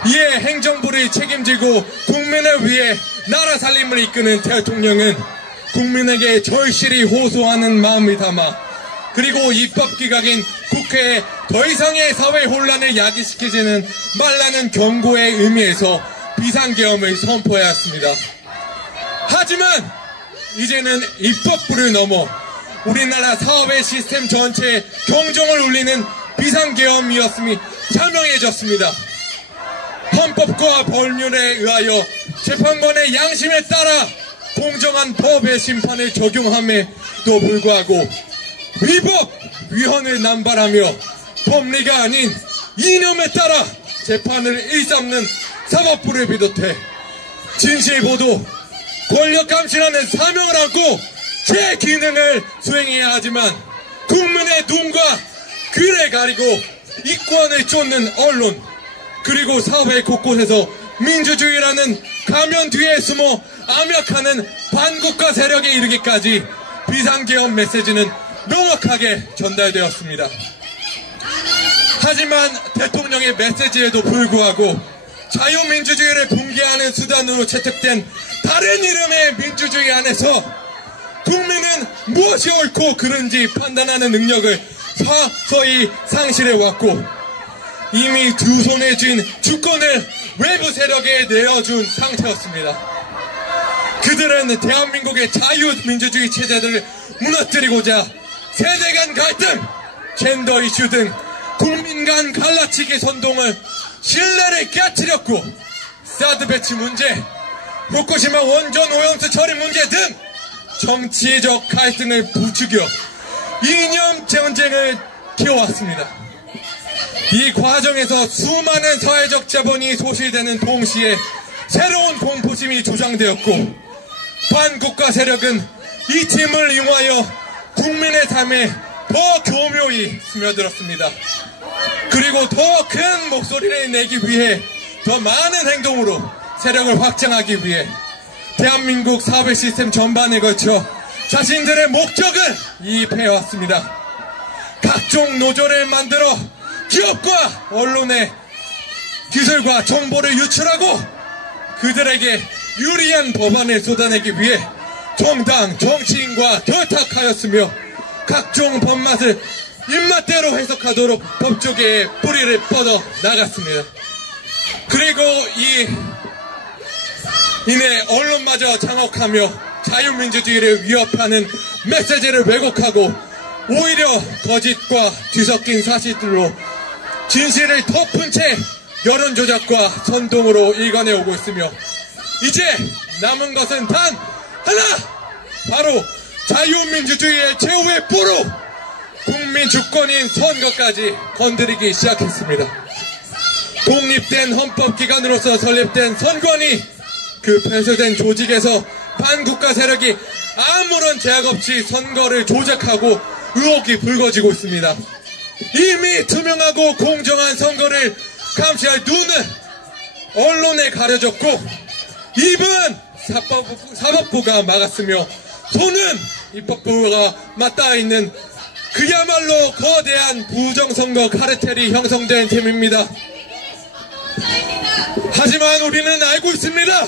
이에 행정부를 책임지고 국민을 위해 나라 살림을 이끄는 대통령은 국민에게 절실히 호소하는 마음을 담아 그리고 입법기각인 국회에 더 이상의 사회 혼란을 야기시키지는 말라는 경고의 의미에서 비상계엄을 선포하였습니다. 하지만 이제는 입법부를 넘어 우리나라 사회 시스템 전체에 경종을 울리는 비상계엄이었음이 설명해졌습니다. 헌법과 법률에 의하여 재판관의 양심에 따라 공정한 법의 심판을 적용함에도 불구하고 위법, 위헌을 남발하며 법리가 아닌 이념에 따라 재판을 일삼는 사법부를 비롯해 진실보도, 권력감시라는 사명을 안고 제 기능을 수행해야 하지만 국민의 눈과 귀를 가리고 이권을 쫓는 언론, 그리고 사회 곳곳에서 민주주의라는 가면 뒤에 숨어 암약하는 반국가 세력에 이르기까지 비상계엄 메시지는 명확하게 전달되었습니다. 하지만 대통령의 메시지에도 불구하고 자유민주주의를 붕괴하는 수단으로 채택된 다른 이름의 민주주의 안에서 국민은 무엇이 옳고 그른지 판단하는 능력을 서서히 상실해왔고 이미 두 손에 쥔 주권을 외부 세력에 내어준 상태였습니다. 그들은 대한민국의 자유민주주의 체제를 무너뜨리고자 세대 간 갈등, 젠더 이슈 등 국민 간 갈라치기 선동을 신뢰를 깨트렸고 사드 배치 문제, 후쿠시마 원전 오염수 처리 문제 등 정치적 갈등을 부추겨 이념 전쟁을 키워왔습니다. 이 과정에서 수많은 사회적 자본이 소실되는 동시에 새로운 공포심이 조장되었고 반국가 세력은 이 틈을 이용하여 국민의 삶에 더 교묘히 스며들었습니다. 그리고 더 큰 목소리를 내기 위해 더 많은 행동으로 세력을 확장하기 위해 대한민국 사회 시스템 전반에 걸쳐 자신들의 목적을 이입해왔습니다. 각종 노조를 만들어 기업과 언론의 기술과 정보를 유출하고 그들에게 유리한 법안을 쏟아내기 위해 정당, 정치인과 결탁하였으며 각종 법맛을 입맛대로 해석하도록 법조계의 뿌리를 뻗어 나갔습니다. 그리고 이내 언론마저 장악하며 자유민주주의를 위협하는 메시지를 왜곡하고 오히려 거짓과 뒤섞인 사실들로 진실을 덮은 채 여론조작과 선동으로 일관해오고 있으며 이제 남은 것은 단 하나! 바로 자유민주주의의 최후의 포로 국민 주권인 선거까지 건드리기 시작했습니다. 독립된 헌법기관으로서 설립된 선관위 그 폐쇄된 조직에서 반국가 세력이 아무런 제약 없이 선거를 조작하고 의혹이 불거지고 있습니다. 이미 투명하고 공정한 선거를 감시할 눈은 언론에 가려졌고 입은 사법부가 막았으며 손은 입법부가 맞닿아 있는 그야말로 거대한 부정선거 카르텔이 형성된 셈입니다. 하지만 우리는 알고 있습니다.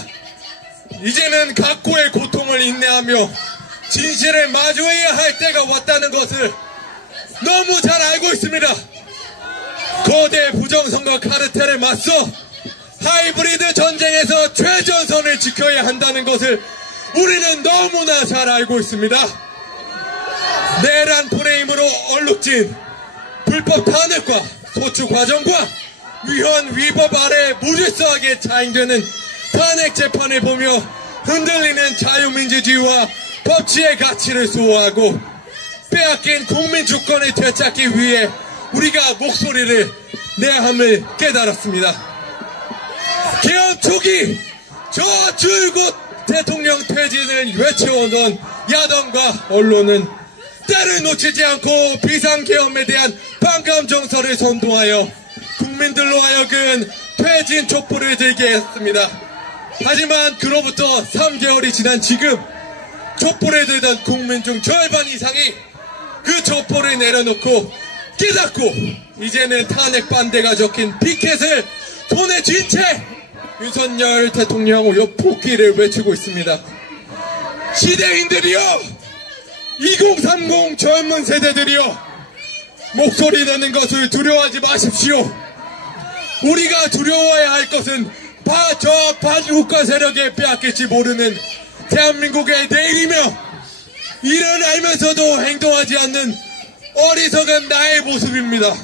이제는 각고의 고통을 인내하며 진실을 마주해야 할 때가 왔다는 것을 너무 잘 알고 있습니다. 거대 부정선거 카르텔에 맞서 하이브리드 전쟁에서 최전선을 지켜야 한다는 것을 우리는 너무나 잘 알고 있습니다. 내란 프레임으로 얼룩진 불법 탄핵과 소추 과정과 위헌 위법 아래 무질서하게 자행되는 탄핵 재판을 보며 흔들리는 자유민주주의와 법치의 가치를 수호하고 빼앗긴 국민 주권을 되찾기 위해 우리가 목소리를 내야 함을 깨달았습니다. 개헌 초기 저 줄곧 대통령 퇴진을 외쳐오던 야당과 언론은 때를 놓치지 않고 비상계엄에 대한 반감 정서를 선동하여 국민들로 하여금 퇴진 촛불을 들게 했습니다. 하지만 그로부터 3개월이 지난 지금 촛불을 들던 국민 중 절반 이상이 그 촛불을 내려놓고 깨닫고 이제는 탄핵 반대가 적힌 피켓을 손에 쥔 채 윤석열 대통령 욕폭기를 외치고 있습니다. 시대인들이여, 2030 젊은 세대들이여, 목소리 내는 것을 두려워하지 마십시오. 우리가 두려워해야 할 것은 저 반국가 세력에 빼앗길지 모르는 대한민국의 내일이며 이를 알면서도 행동하지 않는 어리석은 나의 모습입니다.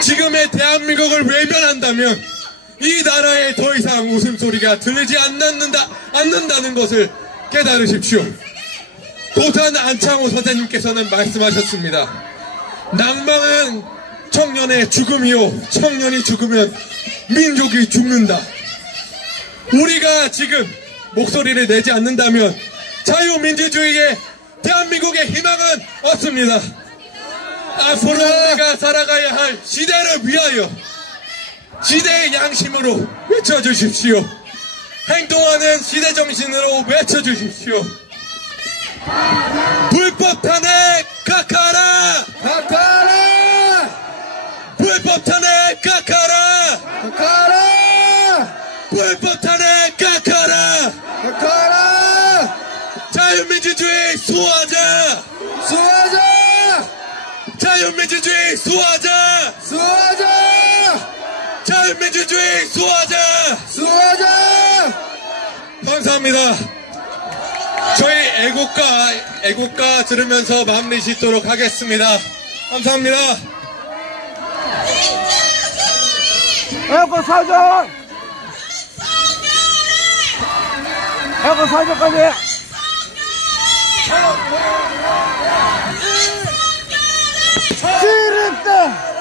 지금의 대한민국을 외면한다면 이 나라에 더 이상 웃음소리가 들리지 않는다는 것을 깨달으십시오. 도산 안창호 선생님께서는 말씀하셨습니다. 낭망은 청년의 죽음이요, 청년이 죽으면 민족이 죽는다. 우리가 지금 목소리를 내지 않는다면 자유민주주의의 대한민국의 희망은 없습니다. 앞으로 우리가 살아가야 할 시대를 위하여 시대의 양심으로 외쳐주십시오. 행동하는 시대정신으로 외쳐주십시오. 불법 탄핵 각하라! 각하라! 불법 탄핵 각하라! 각하라! 불법 탄핵 각하라! 각하라! 자유민주주의 수호하자! 수호하자! 자유민주주의 수호하자! 수호하자! 자유민주주의 수호하자! 수호하자! 감사합니다. 저희 애국가 들으면서 마무리 짓도록 하겠습니다. 감사합니다. 에어컨 사정! 에어컨 사정까지! 지렸다!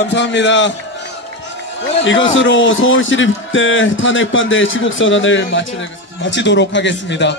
감사합니다. 이것으로 서울시립대 탄핵반대 시국선언을 마치도록 하겠습니다.